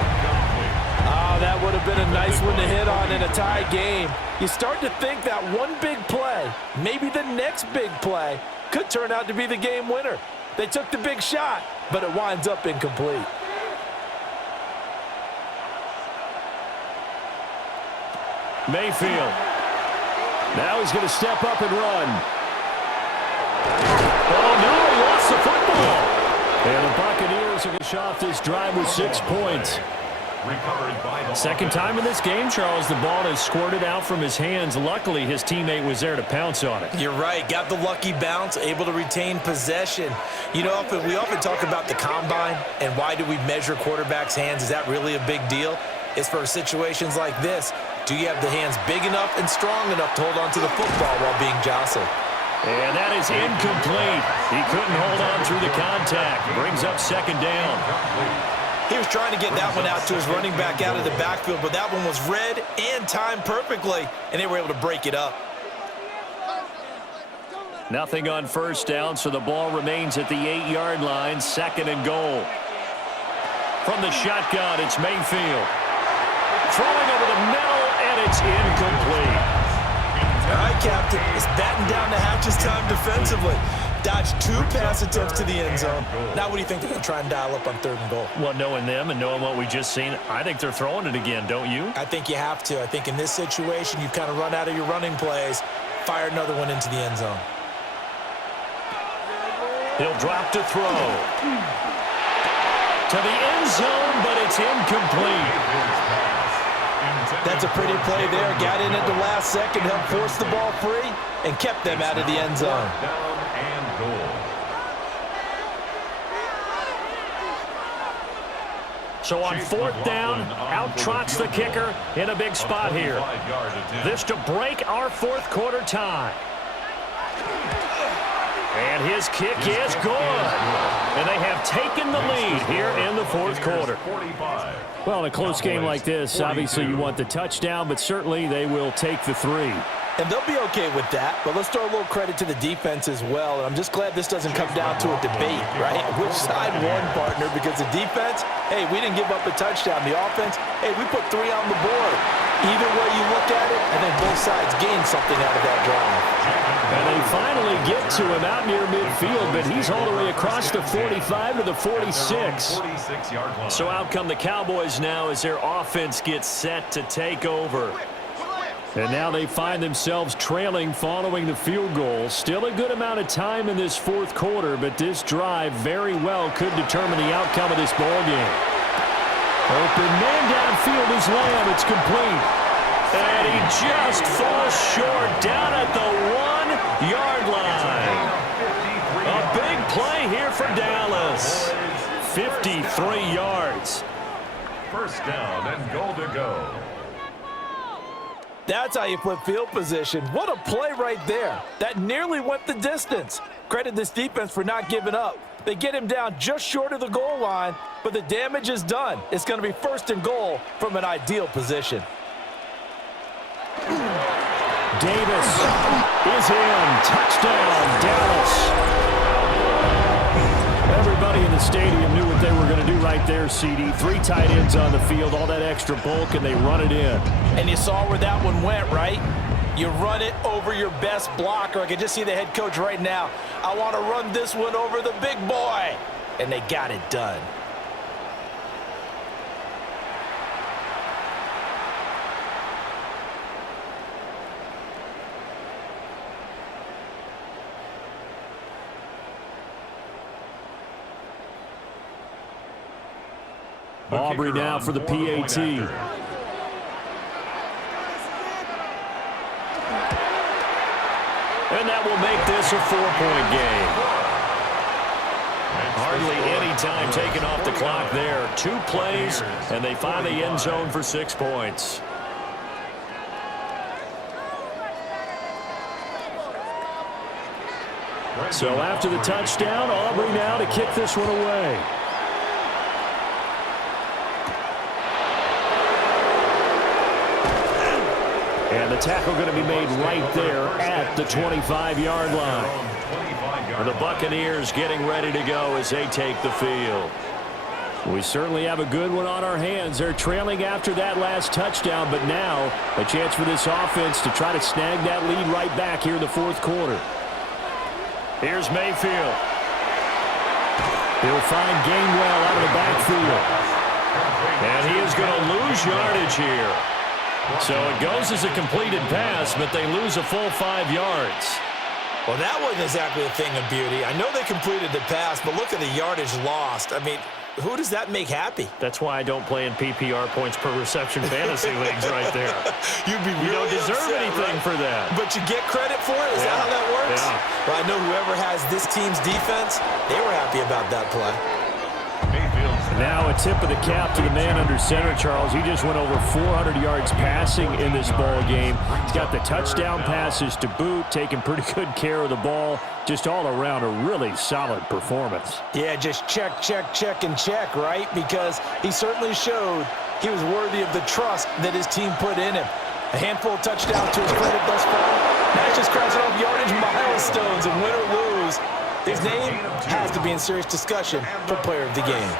Oh, that would have been a nice one to hit on in a tie game. You start to think that one big play, maybe the next big play, could turn out to be the game winner. They took the big shot, but it winds up incomplete. Mayfield. Now he's going to step up and run. Oh, no, he lost the football. And the Buccaneers will finish off this drive with 6 points. Second time in this game, Charles, the ball has squirted out from his hands. Luckily, his teammate was there to pounce on it. You're right. Got the lucky bounce, able to retain possession. You know, we often talk about the combine and why do we measure quarterbacks' hands. Is that really a big deal? It's for situations like this. Do you have the hands big enough and strong enough to hold on to the football while being jostled? And that is incomplete. He couldn't hold on through the contact. Brings up 2nd down. He was trying to get that one out to his running back out of the backfield, but that one was read and timed perfectly, and they were able to break it up. Nothing on first down, so the ball remains at the 8-yard line, 2nd and goal. From the shotgun, it's Mayfield. Throwing over the middle, and it's incomplete. All right, Captain, it's batting down the hatches time defensively. Dodged 2 pass attempts to the end zone. Now what do you think they're going to try and dial up on 3rd and goal? Well, knowing them and knowing what we just seen, I think they're throwing it again, don't you? I think you have to. I think in this situation, you've kind of run out of your running plays. Fire another one into the end zone. He'll drop to throw. To the end zone, but it's incomplete. That's a pretty play there. Got in at the last second, helped force the ball free, and kept them out of the end zone. So on 4th down, out trots the kicker in a big spot here. This to break our 4th quarter tie. And his kick is good. And they have taken the lead here in the 4th quarter. Well, in a close game like this, obviously you want the touchdown, but certainly they will take the 3. And they'll be okay with that, but let's throw a little credit to the defense as well. And I'm just glad this doesn't come down to a debate, right? Which side won, partner? Because the defense, hey, we didn't give up a touchdown. The offense, hey, we put 3 on the board. Either way you look at it, I think both sides gain something out of that drive. And they finally get to him out near midfield, but he's all the way across the 45 to the 46. So out come the Cowboys now as their offense gets set to take over. And now they find themselves trailing following the field goal. Still a good amount of time in this fourth quarter, but this drive very well could determine the outcome of this ball game. Open man downfield is Lamb. It's complete. And he just falls short down at the 1-yard line. A big play here for Dallas. 53 yards. First down and goal to go. That's how you flip field position. What a play right there. That nearly went the distance. Credit this defense for not giving up. They get him down just short of the goal line, but the damage is done. It's going to be first and goal from an ideal position. Davis is in. Touchdown, Dallas. Everybody in the stadium knew what they were going to do right there, CD. 3 tight ends on the field, all that extra bulk, and they run it in. And you saw where that one went, right? You run it over your best blocker. I can just see the head coach right now. I want to run this one over the big boy. And they got it done. Aubrey now for the PAT. And that will make this a 4-point game. Hardly any time taken off the clock there. 2 plays, and they find the end zone for 6 points. So after the touchdown, Aubrey now to kick this one away. And the tackle going to be made right there at the 25-yard line. And the Buccaneers getting ready to go as they take the field. We certainly have a good one on our hands. They're trailing after that last touchdown, but now a chance for this offense to try to snag that lead right back here in the fourth quarter. Here's Mayfield. He'll find Gainwell out of the backfield. And he is going to lose yardage here. So it goes as a completed pass, but they lose a full 5 yards. Well, that wasn't exactly a thing of beauty. I know they completed the pass, but look at the yardage lost. I mean, who does that make happy? That's why I don't play in PPR points per reception fantasy leagues right there. You'd be really you don't deserve upset, anything right? for that. But you get credit for it? Is that how that works? Yeah. Well, I know whoever has this team's defense, they were happy about that play. Now a tip of the cap to the man under center, Charles. He just went over 400 yards passing in this ball game. He's got the touchdown passes to boot, taking pretty good care of the ball. Just all around a really solid performance. Yeah, just check, check, check, and check, right? Because he certainly showed he was worthy of the trust that his team put in him. A handful of touchdowns to his credit thus far. Now he's just crossing off yardage milestones, and win or lose, his name has to be in serious discussion for player of the game.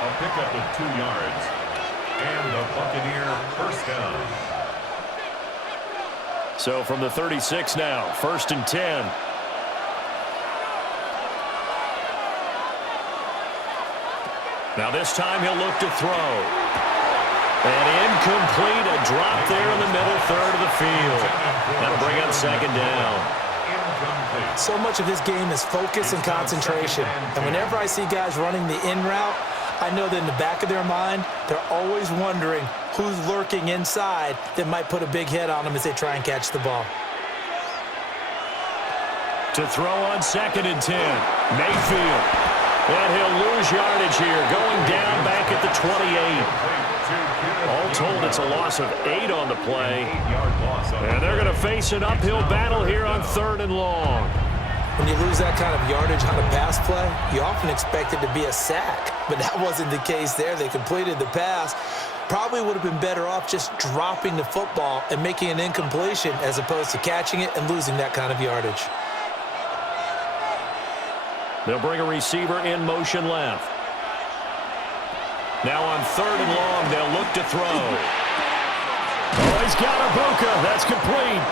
A pickup of 2 yards. And the Buccaneer first down. So from the 36 now, 1st and 10. Now this time he'll look to throw. And incomplete, a drop there in the middle third of the field. That'll bring up 2nd down. So much of this game is focus and concentration. And whenever I see guys running the in route, I know that in the back of their mind, they're always wondering who's lurking inside that might put a big hit on them as they try and catch the ball. To throw on 2nd and 10. Mayfield. And he'll lose yardage here, going down back at the 28. All told, it's a loss of 8 on the play. And they're going to face an uphill battle here on 3rd and long. When you lose that kind of yardage on a pass play, you often expect it to be a sack. But that wasn't the case there. They completed the pass. Probably would have been better off just dropping the football and making an incompletion as opposed to catching it and losing that kind of yardage. They'll bring a receiver in motion left. Now on 3rd and long, they'll look to throw. Oh, he's got Ibuka. That's complete.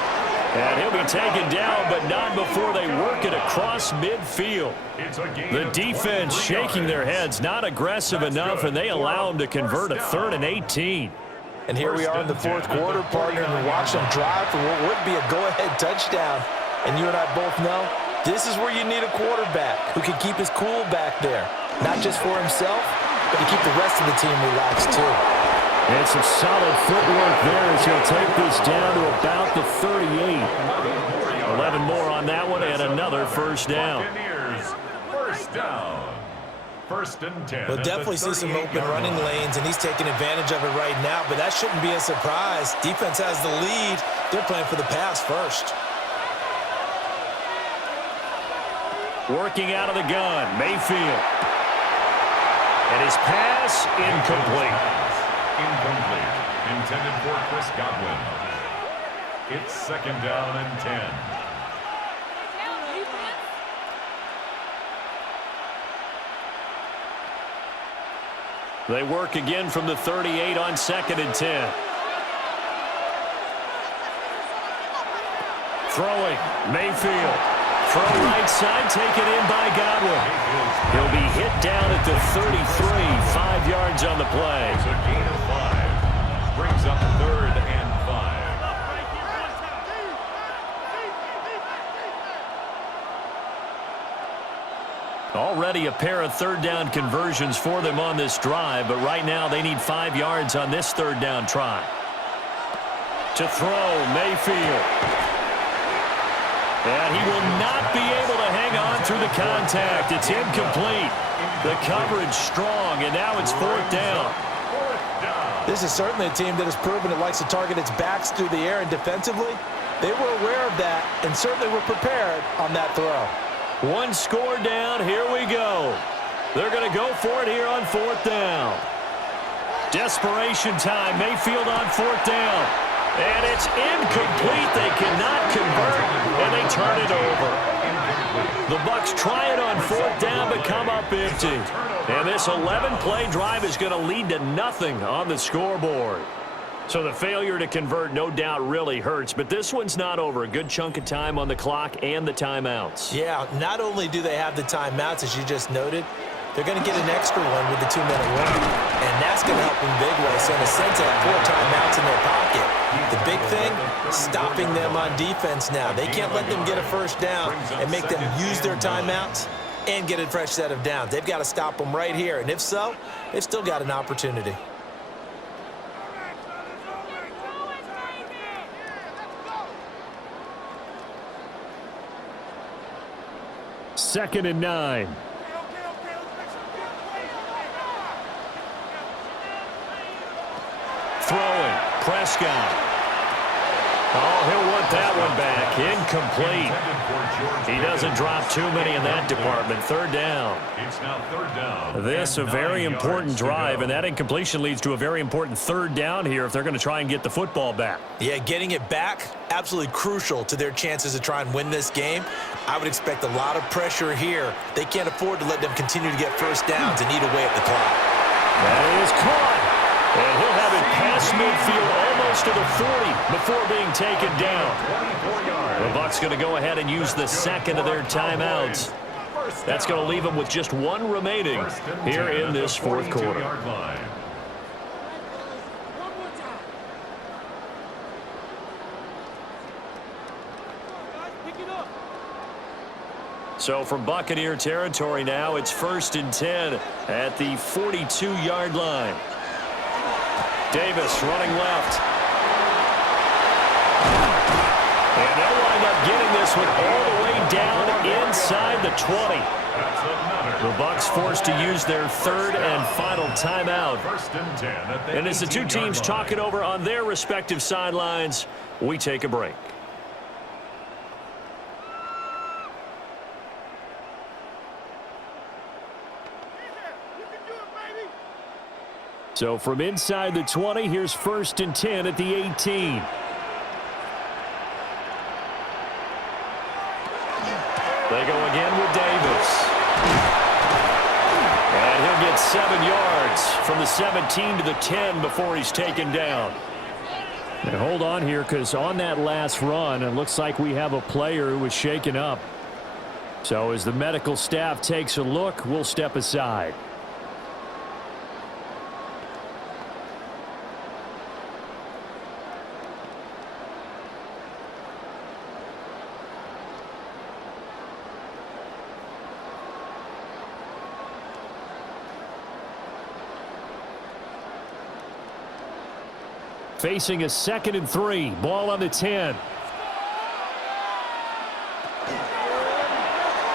And he'll be taken down, but not before they work it across midfield. The defense shaking their heads, not aggressive enough, and they allow them to convert a 3rd and 18. And here we are in the 4th quarter, partner, and watch them drive for what would be a go-ahead touchdown. And you and I both know this is where you need a quarterback who can keep his cool back there, not just for himself, but to keep the rest of the team relaxed too. And some solid footwork there as he'll take this down to about the 38. 11 more on that one and another first down. First down. 1st and 10. We'll definitely see some open running lanes, and he's taking advantage of it right now, but that shouldn't be a surprise. Defense has the lead. They're playing for the pass first. Working out of the gun, Mayfield. And his pass incomplete. Incomplete. Intended for Chris Godwin. It's 2nd down and 10. They work again from the 38 on 2nd and 10. Throwing, Mayfield. Throw right side, taken in by Godwin. He'll be hit down at the 33, 5 yards on the play. It's a gain of 5. Brings up 3rd and 5. Already a pair of 3rd down conversions for them on this drive, but right now they need 5 yards on this 3rd down try. To throw, Mayfield. And he will not be able to hang on through the contact. It's incomplete. The coverage strong, and now it's 4th down. This is certainly a team that has proven it likes to target its backs through the air, and defensively, they were aware of that and certainly were prepared on that throw. One score down. Here we go. They're going to go for it here on 4th down. Desperation time. Mayfield on 4th down. And it's incomplete. They cannot convert, and they turn it over. The Bucs try it on 4th down, but come up empty. And this 11-play drive is going to lead to nothing on the scoreboard. So the failure to convert no doubt really hurts, but this one's not over. A good chunk of time on the clock and the timeouts. Yeah, not only do they have the timeouts, as you just noted, they're going to get an extra one with the 2-minute warning. And that's going to help in big ways. So in a sense, they have 4 timeouts in their pocket. The big thing, stopping them on defense now. They can't let them get a first down and make them use their timeouts and get a fresh set of downs. They've got to stop them right here. And if so, they've still got an opportunity. Second and 9. Throwing, Prescott. Oh, he'll want that one back. Incomplete. He doesn't drop too many in that department. 3rd down. It's now 3rd down. This a very important drive, and that incompletion leads to a very important 3rd down here if they're going to try and get the football back. Yeah, getting it back, absolutely crucial to their chances to try and win this game. I would expect a lot of pressure here. They can't afford to let them continue to get first downs and eat away at the clock. That is caught. And he'll have it past midfield almost to the 40 before being taken down. The Bucs going to go ahead and use the second of their timeouts. That's going to leave them with just 1 remaining here in this 4th quarter. So from Buccaneer territory now, it's 1st and 10 at the 42-yard line. Davis running left. And they'll wind up getting this one all the way down inside the 20. The Bucs forced to use their 3rd and final timeout. 1st and 10 at the And as the two teams talk it over on their respective sidelines, we take a break. So from inside the 20, here's 1st and 10 at the 18. They go again with Davis. And he'll get 7 yards from the 17 to the 10 before he's taken down. And hold on here, because on that last run, it looks like we have a player who was shaken up. So as the medical staff takes a look, we'll step aside. Facing a 2nd and 3. Ball on the 10.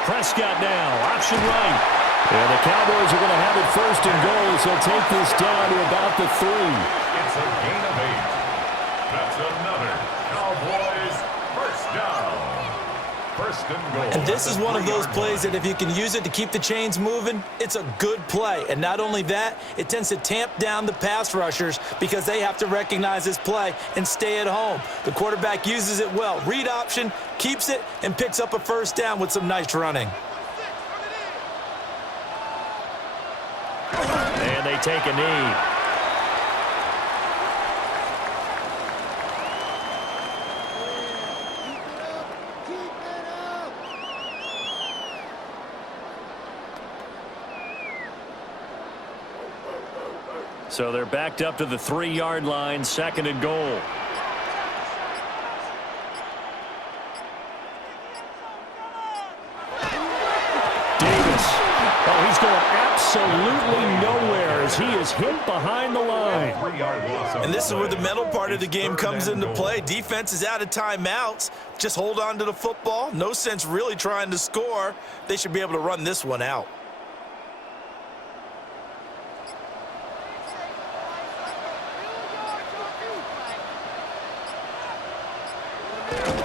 Prescott now. Option right. And the Cowboys are going to have it 1st and goal, so they'll take this down to about the 3. It's a gain of 8. That's another Cowboys first down. 1st and goal. And this is one of those plays that if you can use it to keep the chains moving, it's a good play. And not only that, it tends to tamp down the pass rushers because they have to recognize this play and stay at home. The quarterback uses it well. Read option, keeps it, and picks up a 1st down with some nice running. And they take a knee. So they're backed up to the 3-yard line, 2nd and goal. Davis. Oh, he's going absolutely nowhere as he is hit behind the line. And this is where the mental part of the game comes into play. Defense is out of timeouts. Just hold on to the football. No sense really trying to score. They should be able to run this one out.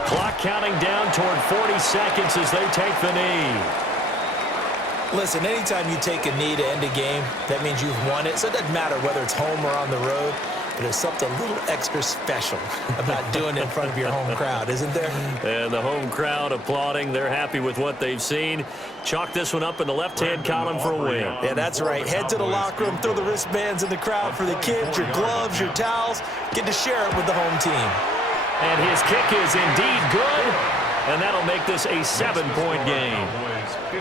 Clock counting down toward 40 seconds as they take the knee. Listen, anytime you take a knee to end a game, that means you've won it. So it doesn't matter whether it's home or on the road, but there's something a little extra special about doing it in front of your home crowd, isn't there? And the home crowd applauding. They're happy with what they've seen. Chalk this one up in the left-hand column for a win. Yeah, that's right. Head to the locker room, throw the wristbands in the crowd for the kids, your gloves, your towels. Get to share it with the home team. And his kick is indeed good, and that'll make this a 7-point game.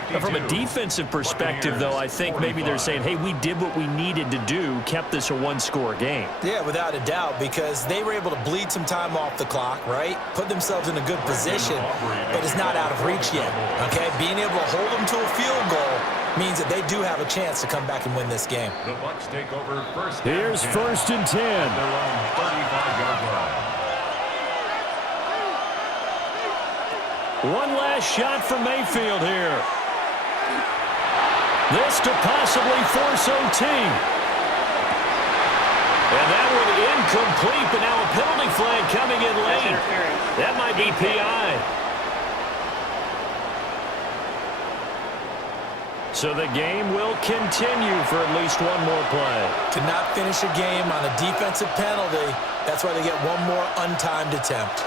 Now, from a defensive perspective, though, I think maybe they're saying, hey, we did what we needed to do, kept this a 1-score game. Yeah, without a doubt, because they were able to bleed some time off the clock, right? Put themselves in a good position, but it's not out of reach yet, okay? Being able to hold them to a field goal means that they do have a chance to come back and win this game. The Bucs take over first. Here's 1st and 10. They're on 35-yard line. One last shot from Mayfield here. This to possibly force OT. And that one incomplete, but now a penalty flag coming in late. That might be PI. So the game will continue for at least one more play. To not finish a game on a defensive penalty, that's why they get one more untimed attempt.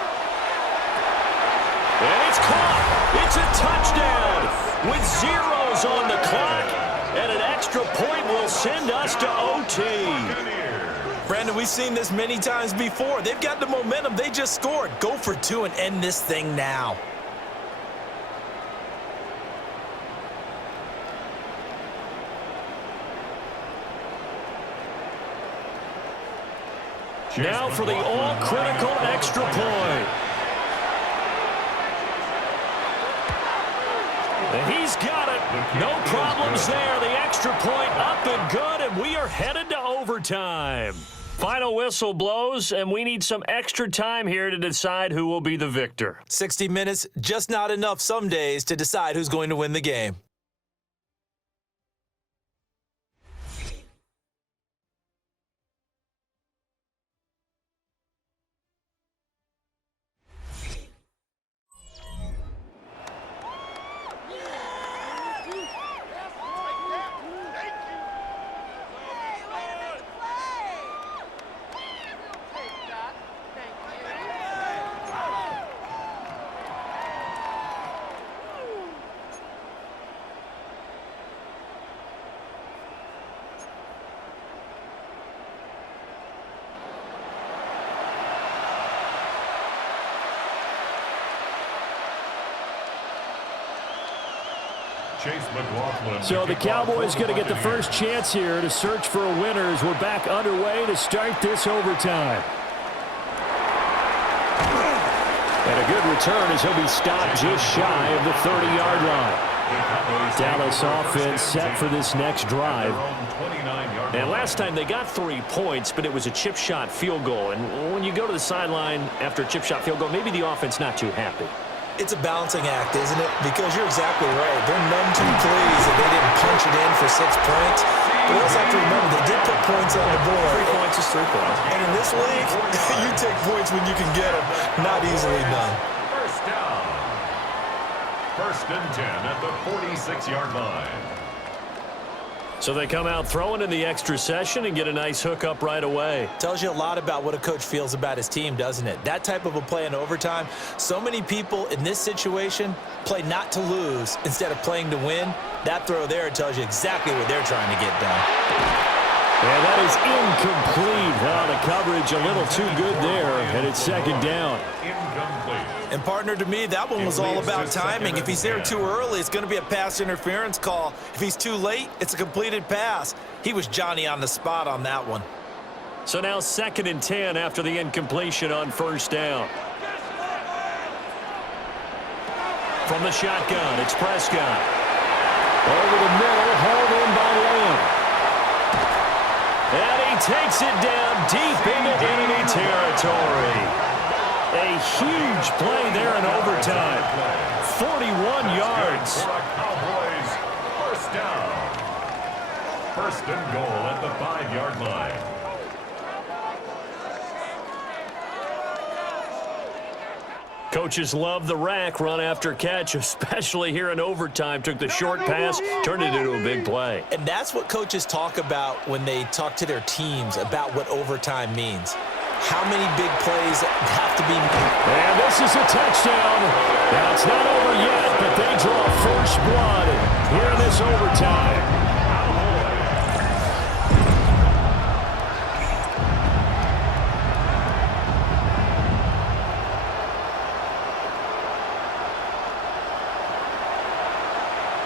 And it's caught. It's a touchdown with zeros on the clock. And an extra point will send us to OT. Brandon, we've seen this many times before. They've got the momentum. They just scored. Go for 2 and end this thing now. Now for the all-critical extra point. And he's got it. No problems there. The extra point up and good, and we are headed to overtime. Final whistle blows, and we need some extra time here to decide who will be the victor. 60 minutes, just not enough some days to decide who's going to win the game. So the Cowboys going to get the first chance here to search for a winner as we're back underway to start this overtime. And a good return as he'll be stopped just shy of the 30-yard line. Dallas offense set for this next drive. And last time they got 3 points, but it was a chip shot field goal. And when you go to the sideline after a chip shot field goal, maybe the offense not too happy. It's a balancing act, isn't it? Because you're exactly right. They're none too pleased that they didn't punch it in for 6 points. But we also have to remember, they did put points on the board. 3 points is 3 points. And in this league, you take points when you can get them. Not easily done. First down. First and 10 at the 46-yard line. So they come out throwing in the extra session and get a nice hookup right away. Tells you a lot about what a coach feels about his team, doesn't it? That type of a play in overtime, so many people in this situation play not to lose instead of playing to win. That throw there tells you exactly what they're trying to get done. And that is incomplete. Oh, the coverage a little too good there, and it's second down. Incomplete. And partner, to me, that one was all about timing. If he's there too early, it's going to be a pass interference call. If he's too late, it's a completed pass. He was Johnny on the spot on that one. So now second and 10 after the incompletion on first down. From the shotgun, it's Prescott. Over the middle, hauled in by Lamb. And he takes it down deep into enemy territory. A huge play there in overtime. 41 yards. Cowboys, first down. First and goal at the 5-yard line. Coaches love the rack run after catch, especially here in overtime. Took the short pass, turned it into a big play. And that's what coaches talk about when they talk to their teams about what overtime means. How many big plays have to be made? And this is a touchdown. Now, it's not over yet, but they draw first blood here in this overtime.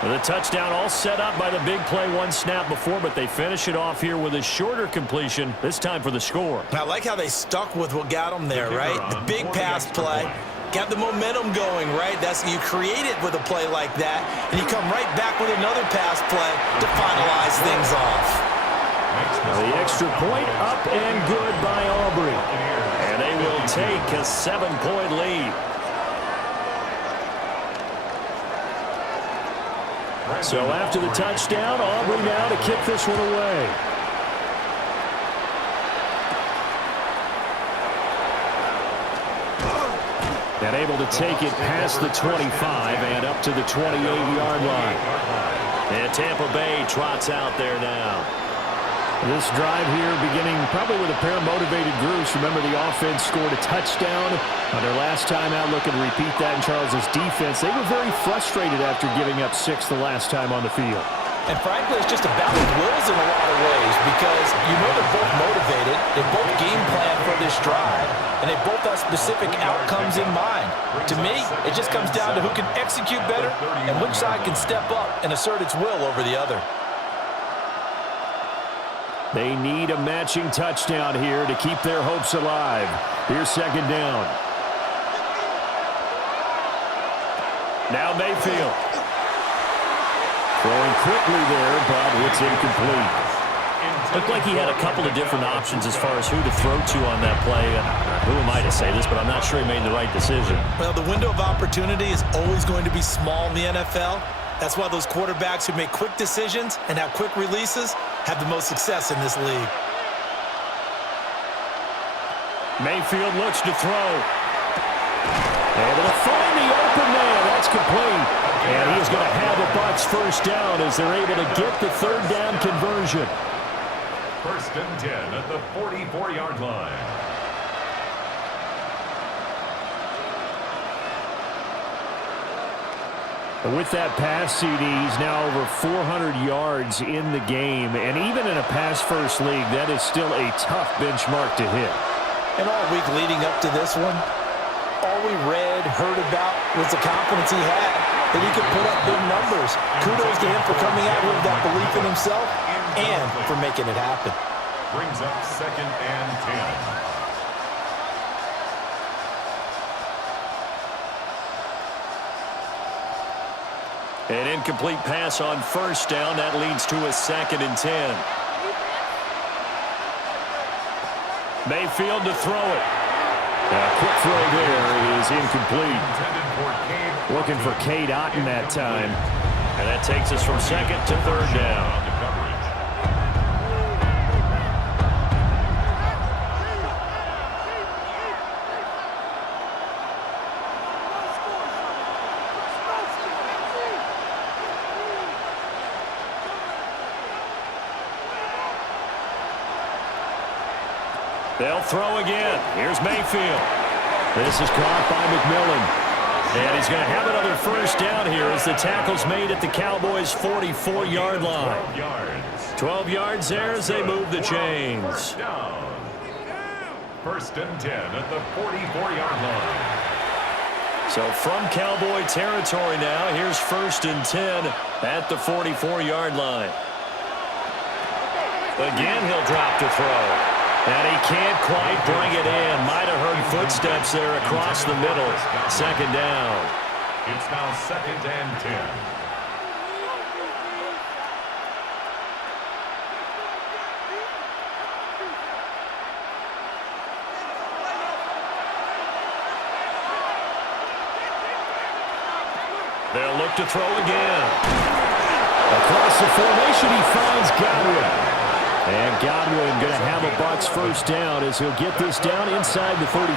The touchdown all set up by the big play one snap before, but they finish it off here with a shorter completion, this time for the score. I like how they stuck with what got them there, right? The big pass play, got the momentum going, right? You create it with a play like that, and you come right back with another pass play to finalize things off. The extra point up and good by Aubrey. And they will take a 7-point lead. So after the touchdown, Aubrey now to kick this one away. And able to take it past the 25 and up to the 28-yard line. And Tampa Bay trots out there now. This drive here beginning probably with a pair of motivated groups. Remember, the offense scored a touchdown on their last time out. Looking to repeat that in Charles's defense. They were very frustrated after giving up 6 the last time on the field. And frankly, it's just a battle of wills in a lot of ways because you know they're both motivated. They both game plan for this drive, and they both have specific outcomes in mind. To me, it just comes down to who can execute better and which side can step up and assert its will over the other. They need a matching touchdown here to keep their hopes alive. Here's second down. Now Mayfield. Throwing quickly there, but it's incomplete. Looked like he had a couple of different options as far as who to throw to on that play. Who am I to say this, but I'm not sure he made the right decision. Well, the window of opportunity is always going to be small in the NFL. That's why those quarterbacks who make quick decisions and have quick releases have the most success in this league. Mayfield looks to throw. Able to find the open man. That's complete. And he is going to have a Bucs first down as they're able to get the third down conversion. First and 10 at the 44-yard line. With that pass, CD, he's now over 400 yards in the game. And even in a pass-first league, that is still a tough benchmark to hit. And all week leading up to this one, all we read, heard about was the confidence he had. that he could put up big numbers. Kudos to him for coming out with that belief in himself and for making it happen. Brings up 2nd and 10. An incomplete pass on 1st down. That leads to a 2nd and 10. Mayfield to throw it. Quick throw there is incomplete. Looking for Cade Otton that time. And that takes us from 2nd to 3rd down. They'll throw again. Here's Mayfield. This is caught by McMillan. And he's going to have another 1st down here as the tackle's made at the Cowboys' 44-yard line. 12 yards there as they move the chains. 1st and 10 at the 44-yard line. So from Cowboy territory now, here's 1st and 10 at the 44-yard line. Again, he'll drop to throw. And he can't quite bring it in. Might have heard footsteps there across the middle. 2nd down. It's now 2nd and 10. They'll look to throw again. Across the formation, he finds Godwin. And Godwin going to have a Bucs 1st down as he'll get this down inside the 35.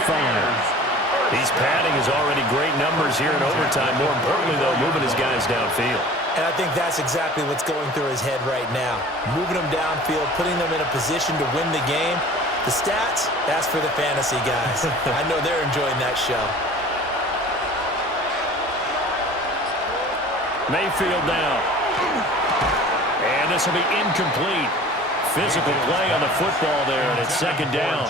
He's padding his already great numbers here in overtime. More importantly, though, moving his guys downfield. And I think that's exactly what's going through his head right now. Moving them downfield, putting them in a position to win the game. The stats, that's for the fantasy guys. I know they're enjoying that show. Mayfield now. And this will be incomplete. Physical play on the football there, and it's 2nd down.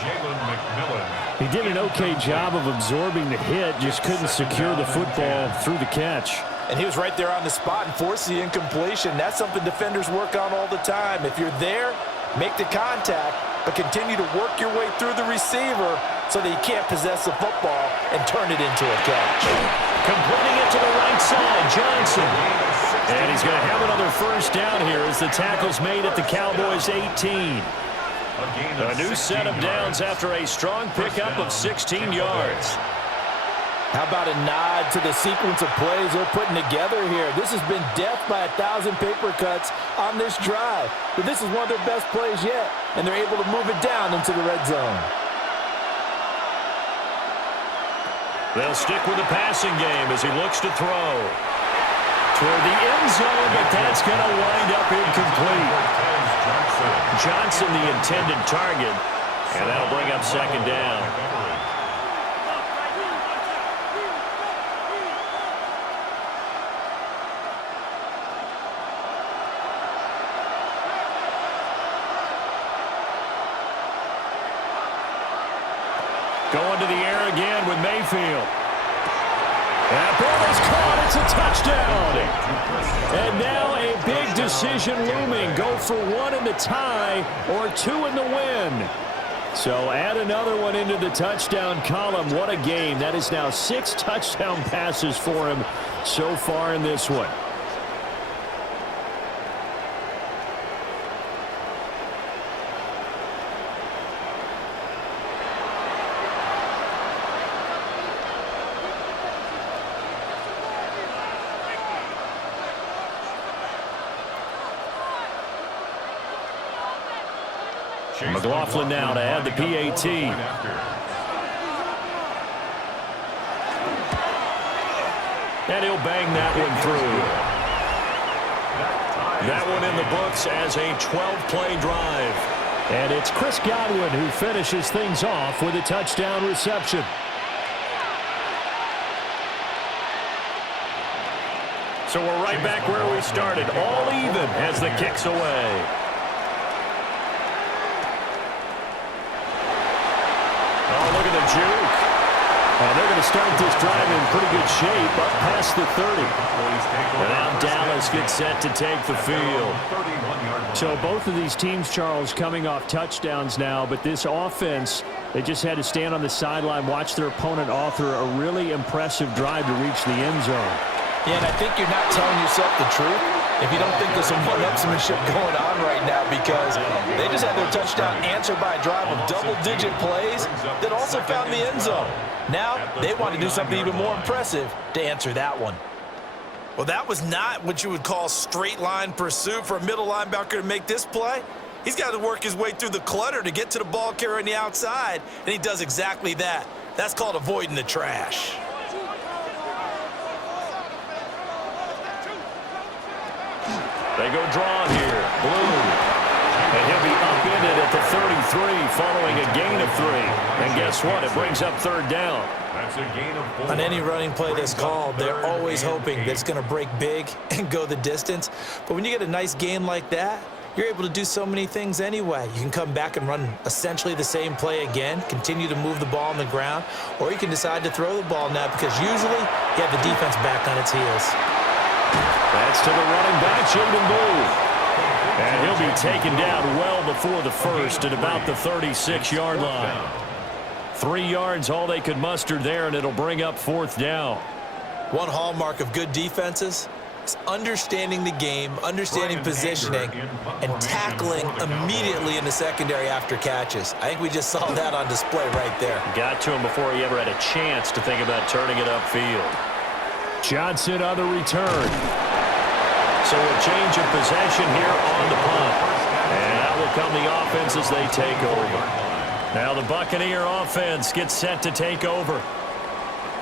He did an okay job of absorbing the hit, just couldn't secure the football through the catch. And he was right there on the spot and forced the incompletion. That's something defenders work on all the time. If you're there, make the contact, but continue to work your way through the receiver so that he can't possess the football and turn it into a catch. Completing it to the right side, Johnson. And he's going to have another 1st down here as the tackle's made at the Cowboys' 18. A new set of downs after a strong pickup of 16 yards. How about a nod to the sequence of plays they're putting together here? This has been death by 1,000 paper cuts on this drive. But this is one of their best plays yet, and they're able to move it down into the red zone. They'll stick with the passing game as he looks to throw. Toward the end zone, but that's going to wind up incomplete. Johnson, the intended target, and that'll bring up 2nd down. Going to the air again with Mayfield. That ball is caught. It's a touchdown. And now a big decision looming. Go for 1 in the tie or 2 in the win. So add another one into the touchdown column. What a game. That is now 6 touchdown passes for him so far in this one. McLaughlin now to add the PAT. And he'll bang that one through. That one in the books as a 12-play drive. And it's Chris Godwin who finishes things off with a touchdown reception. So we're right back where we started, all even as the kick's away. Oh, look at the juke. And they're going to start this drive in pretty good shape up past the 30. And now Dallas gets set to take the field. So both of these teams, Charles, coming off touchdowns now, but this offense, they just had to stand on the sideline, watch their opponent author a really impressive drive to reach the end zone. Yeah, and I think you're not telling yourself the truth if you don't think there's some one-upsmanship going on right now, because they just had their touchdown answered by a drive of double-digit plays that also found the end zone. Now they want to do something even more impressive to answer that one. Well, that was not what you would call straight-line pursuit for a middle linebacker to make this play. He's got to work his way through the clutter to get to the ball carrier on the outside, and he does exactly that. That's called avoiding the trash. They go draw here. Blue. And he'll be upended at the 33 following a gain of 3. And guess what? It brings up third down. That's a gain of 4. On any running play that's called, they're always hoping that it's going to break big and go the distance. But when you get a nice gain like that, you're able to do so many things anyway. You can come back and run essentially the same play again, continue to move the ball on the ground, or you can decide to throw the ball now because usually you have the defense back on its heels. That's to the running back, Jaden Blue. And he'll be taken down well before the first at about the 36-yard line. 3 yards, all they could muster there, and it'll bring up fourth down. One hallmark of good defenses is understanding the game, understanding positioning, and tackling immediately in the secondary after catches. I think we just saw that on display right there. Got to him before he ever had a chance to think about turning it upfield. Johnson on the return. So a change of possession here on the punt. And out will come the offense as they take over. Now the Buccaneer offense gets set to take over.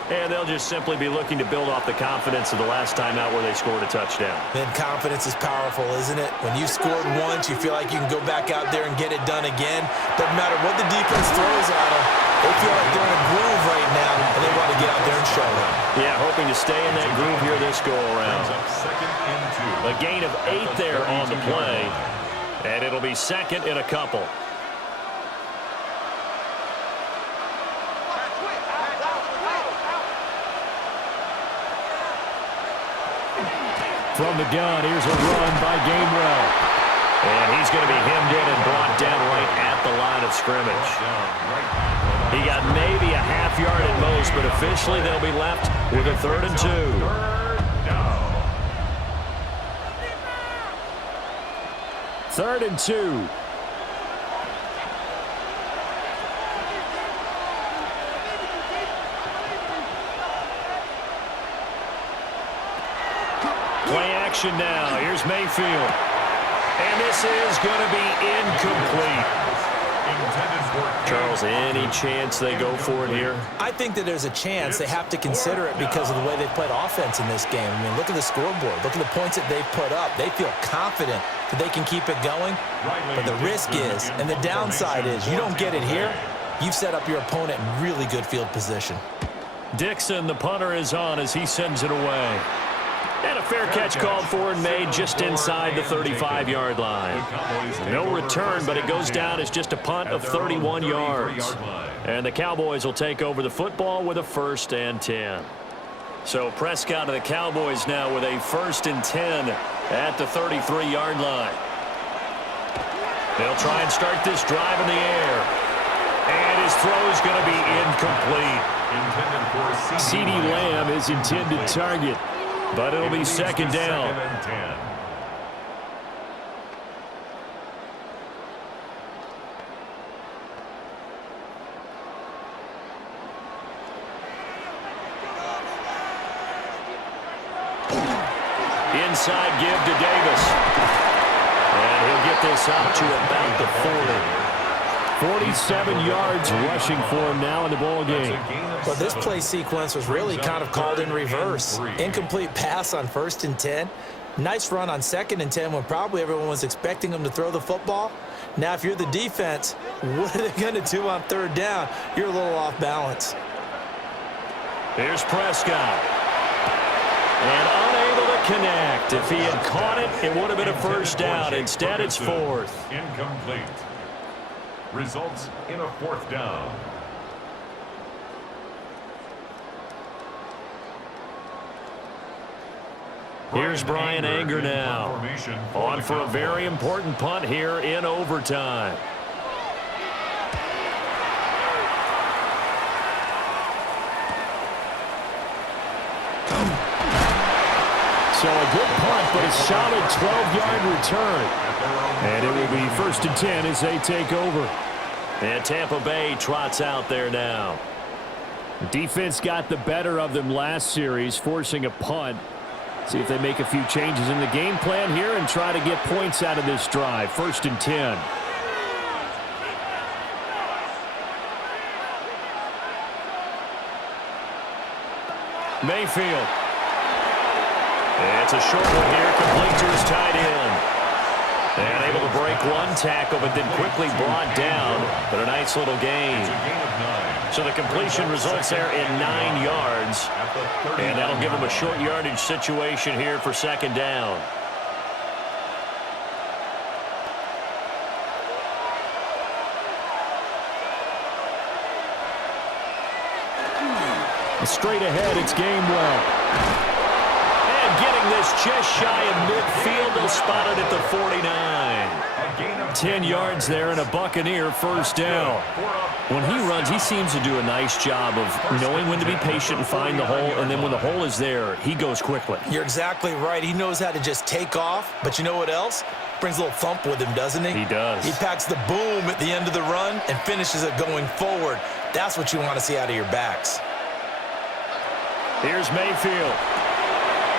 And they'll just simply be looking to build off the confidence of the last time out where they scored a touchdown. Man, confidence is powerful, isn't it? When you scored once, you feel like you can go back out there and get it done again. Doesn't matter what the defense throws at them. They feel like they're in a groove right now, and they want to get out there and show it. Yeah, hoping to stay in that groove here this go-around. A gain of 8 there on the play, and it'll be second in a couple. From the gun, here's a run by Gainwell. And he's going to be hemmed in and brought down right at the line of scrimmage. He got maybe a half yard at most, but officially they'll be left with a 3rd and 2. 3rd and 2. Play action now. Here's Mayfield. And this is going to be incomplete. Charles, any chance they go for it here? I think that there's a chance. They have to consider it because of the way they played offense in this game. I mean, look at the scoreboard. Look at the points that they've put up. They feel confident that they can keep it going. But the risk is, and the downside is, you don't get it here, you've set up your opponent in really good field position. Dixon, the punter, is on as he sends it away. And a fair catch called for and made just inside the 35-yard line. No return, but it goes down as just a punt of 31 yards. And the Cowboys will take over the football with a 1st and 10. So Prescott of the Cowboys now with a 1st and 10 at the 33-yard line. They'll try and start this drive in the air. And his throw is going to be incomplete. CeeDee Lamb is intended target. But it'll be 2nd down. Inside give to Davis. And he'll get this out to about the 40. 47 yards rushing for him now in the ball game. Well, this play sequence was really kind of called in reverse. Incomplete pass on 1st and 10. Nice run on 2nd and 10 when probably everyone was expecting him to throw the football. Now, if you're the defense, what are they going to do on 3rd down? You're a little off balance. Here's Prescott. And unable to connect. If he had caught it, it would have been a 1st down. Instead, it's 4th. Incomplete. Results in a 4th down. Here's Brian Anger now. On for a very important punt here in overtime. So a good punt, but a solid 12-yard return. And it will be 1st and 10 as they take over. And Tampa Bay trots out there now. Defense got the better of them last series, forcing a punt. See if they make a few changes in the game plan here and try to get points out of this drive. 1st and 10. Mayfield. It's a short one here, complete to his tight end. And able to break one tackle, but then quickly brought down. But a nice little gain. So the completion results there in 9 yards. And that'll give him a short yardage situation here for 2nd down. Straight ahead, it's Gamewell. And getting this just shy of midfield, they'll spot it at the 49. 10 yards there and a Buccaneer 1st down. When he runs, he seems to do a nice job of knowing when to be patient and find the hole, and then when the hole is there, he goes quickly. You're exactly right. He knows how to just take off, but you know what else? Brings a little thump with him, doesn't he? He does. He packs the boom at the end of the run and finishes it going forward. That's what you want to see out of your backs. Here's Mayfield.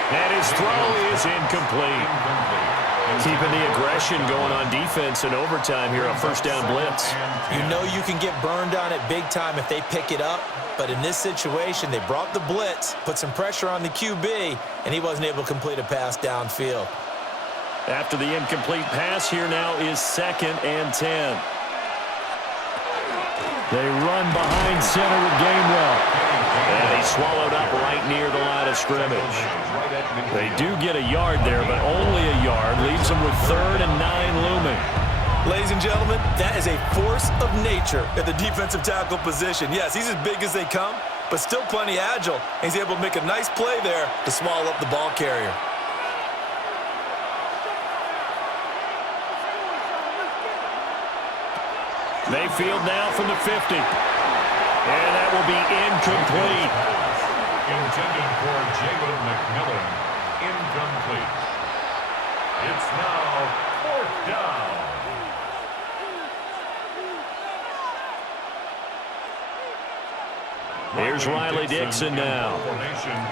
And his throw is incomplete. Keeping the aggression going on defense in overtime here, a 1st down blitz. You know you can get burned on it big time if they pick it up, but in this situation, they brought the blitz, put some pressure on the QB, and he wasn't able to complete a pass downfield. After the incomplete pass, here now is 2nd and 10. They run behind center with Gamewell. And he's swallowed up right near the line of scrimmage. They do get a yard there, but only a yard. Leaves them with 3rd and 9 looming. Ladies and gentlemen, that is a force of nature at the defensive tackle position. Yes, he's as big as they come, but still plenty agile. And he's able to make a nice play there to swallow up the ball carrier. Mayfield now from the 50. And that will be incomplete. Intended for Jalen McMillan. Incomplete. It's now 4th down. Here's Riley Dixon now.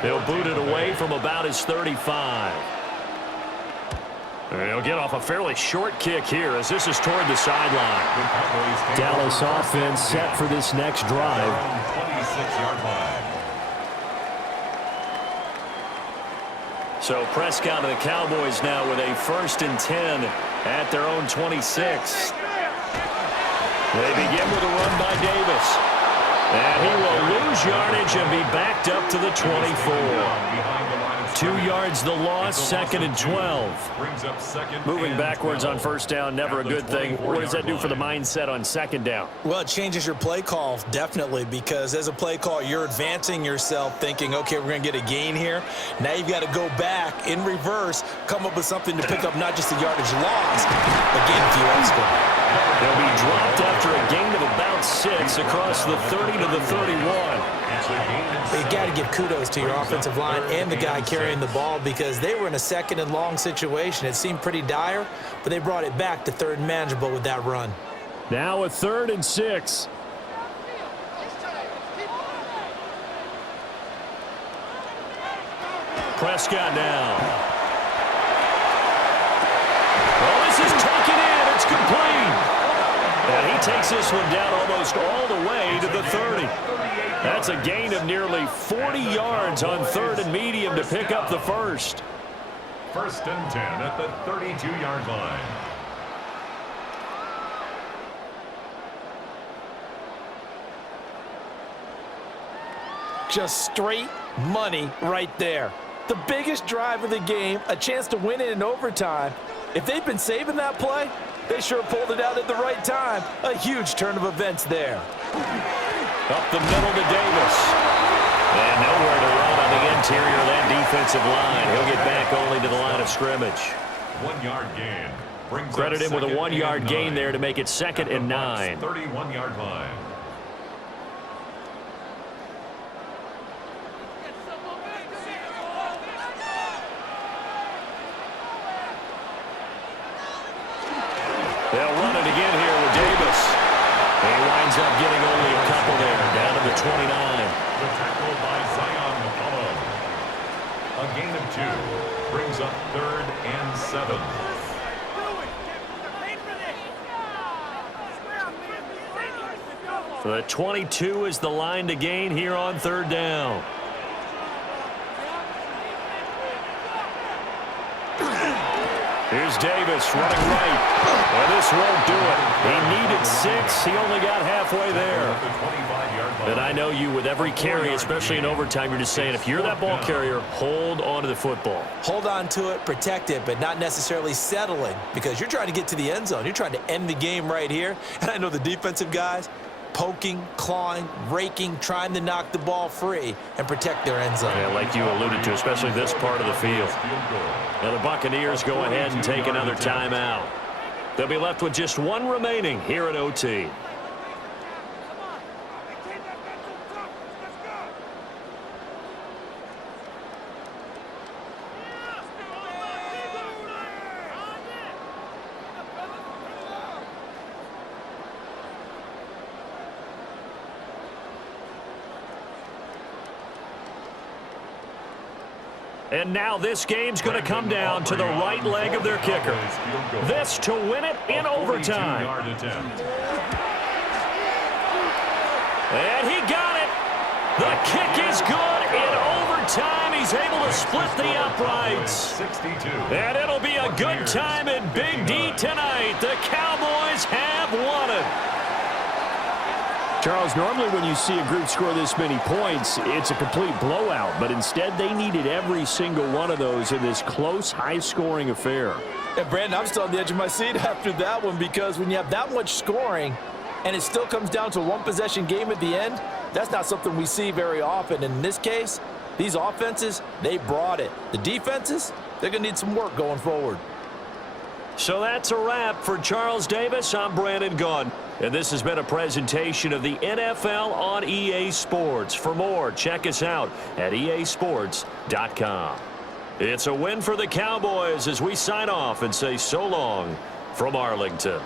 He'll boot it away from about his 35. He'll get off a fairly short kick here as this is toward the sideline. Dallas offense set for this next drive. 26-yard line. So Prescott and the Cowboys now with a 1st and 10 at their own 26. They begin with a run by Davis. And he will lose yardage and be backed up to the 24. 2 yards the loss, 2nd and 12. Moving backwards on 1st down, never a good thing. What does that do for the mindset on 2nd down? Well, it changes your play call, definitely, because as a play call, you're advancing yourself thinking, okay, we're going to get a gain here. Now you've got to go back in reverse, come up with something to pick up not just the yardage lost, but gain a few extra. They'll be dropped after a gain of about 6 across the 30 to the 31. But you got to give kudos to your offensive line and the guy carrying the ball because they were in a 2nd and long situation. It seemed pretty dire, but they brought it back to 3rd and manageable with that run. Now a 3rd and 6. Prescott now. Well, this is taken in. It's complete. And he takes this one down almost all the way to the 30. That's a gain of nearly 40 yards on 3rd and medium to pick up the 1st. 1st and 10 at the 32-yard line. Just straight money right there. The biggest drive of the game, a chance to win it in overtime. If they've been saving that play, they sure pulled it out at the right time. A huge turn of events there. Up the middle to Davis. And nowhere to run on the interior of that defensive line. He'll get back only to the line of scrimmage. 1-yard gain. Credit him with a 1-yard gain there to make it 2nd and 9. 31-yard line. They'll run it again here with Davis. He winds up getting only a couple there, down to the 29. The tackle by Zion McCollum. A gain of 2 brings up 3rd and 7. The 22 is the line to gain here on 3rd down. Here's Davis running right. Well, this won't do it. He needed 6. He only got halfway there. And I know you, with every carry, especially in overtime, you're just saying, if you're that ball carrier, hold on to the football. Hold on to it, protect it, but not necessarily settling, because you're trying to get to the end zone. You're trying to end the game right here. And I know the defensive guys, poking, clawing, raking, trying to knock the ball free and protect their end zone. Yeah, like you alluded to, especially this part of the field. Now the Buccaneers go ahead and take another timeout. They'll be left with just 1 remaining here at OT. And now this game's going to come down to the right leg of their kicker. This to win it in overtime. And he got it. The kick is good in overtime. He's able to split the uprights. And it'll be a good time in Big D tonight. The Cowboys have won it. Charles, normally when you see a group score this many points, it's a complete blowout. But instead, they needed every single one of those in this close, high-scoring affair. And, Brandon, I'm still on the edge of my seat after that one, because when you have that much scoring and it still comes down to a one-possession game at the end, that's not something we see very often. And in this case, these offenses, they brought it. The defenses, they're going to need some work going forward. So that's a wrap for Charles Davis. I'm Brandon Gaudin. And this has been a presentation of the NFL on EA Sports. For more, check us out at easports.com. It's a win for the Cowboys as we sign off and say so long from Arlington.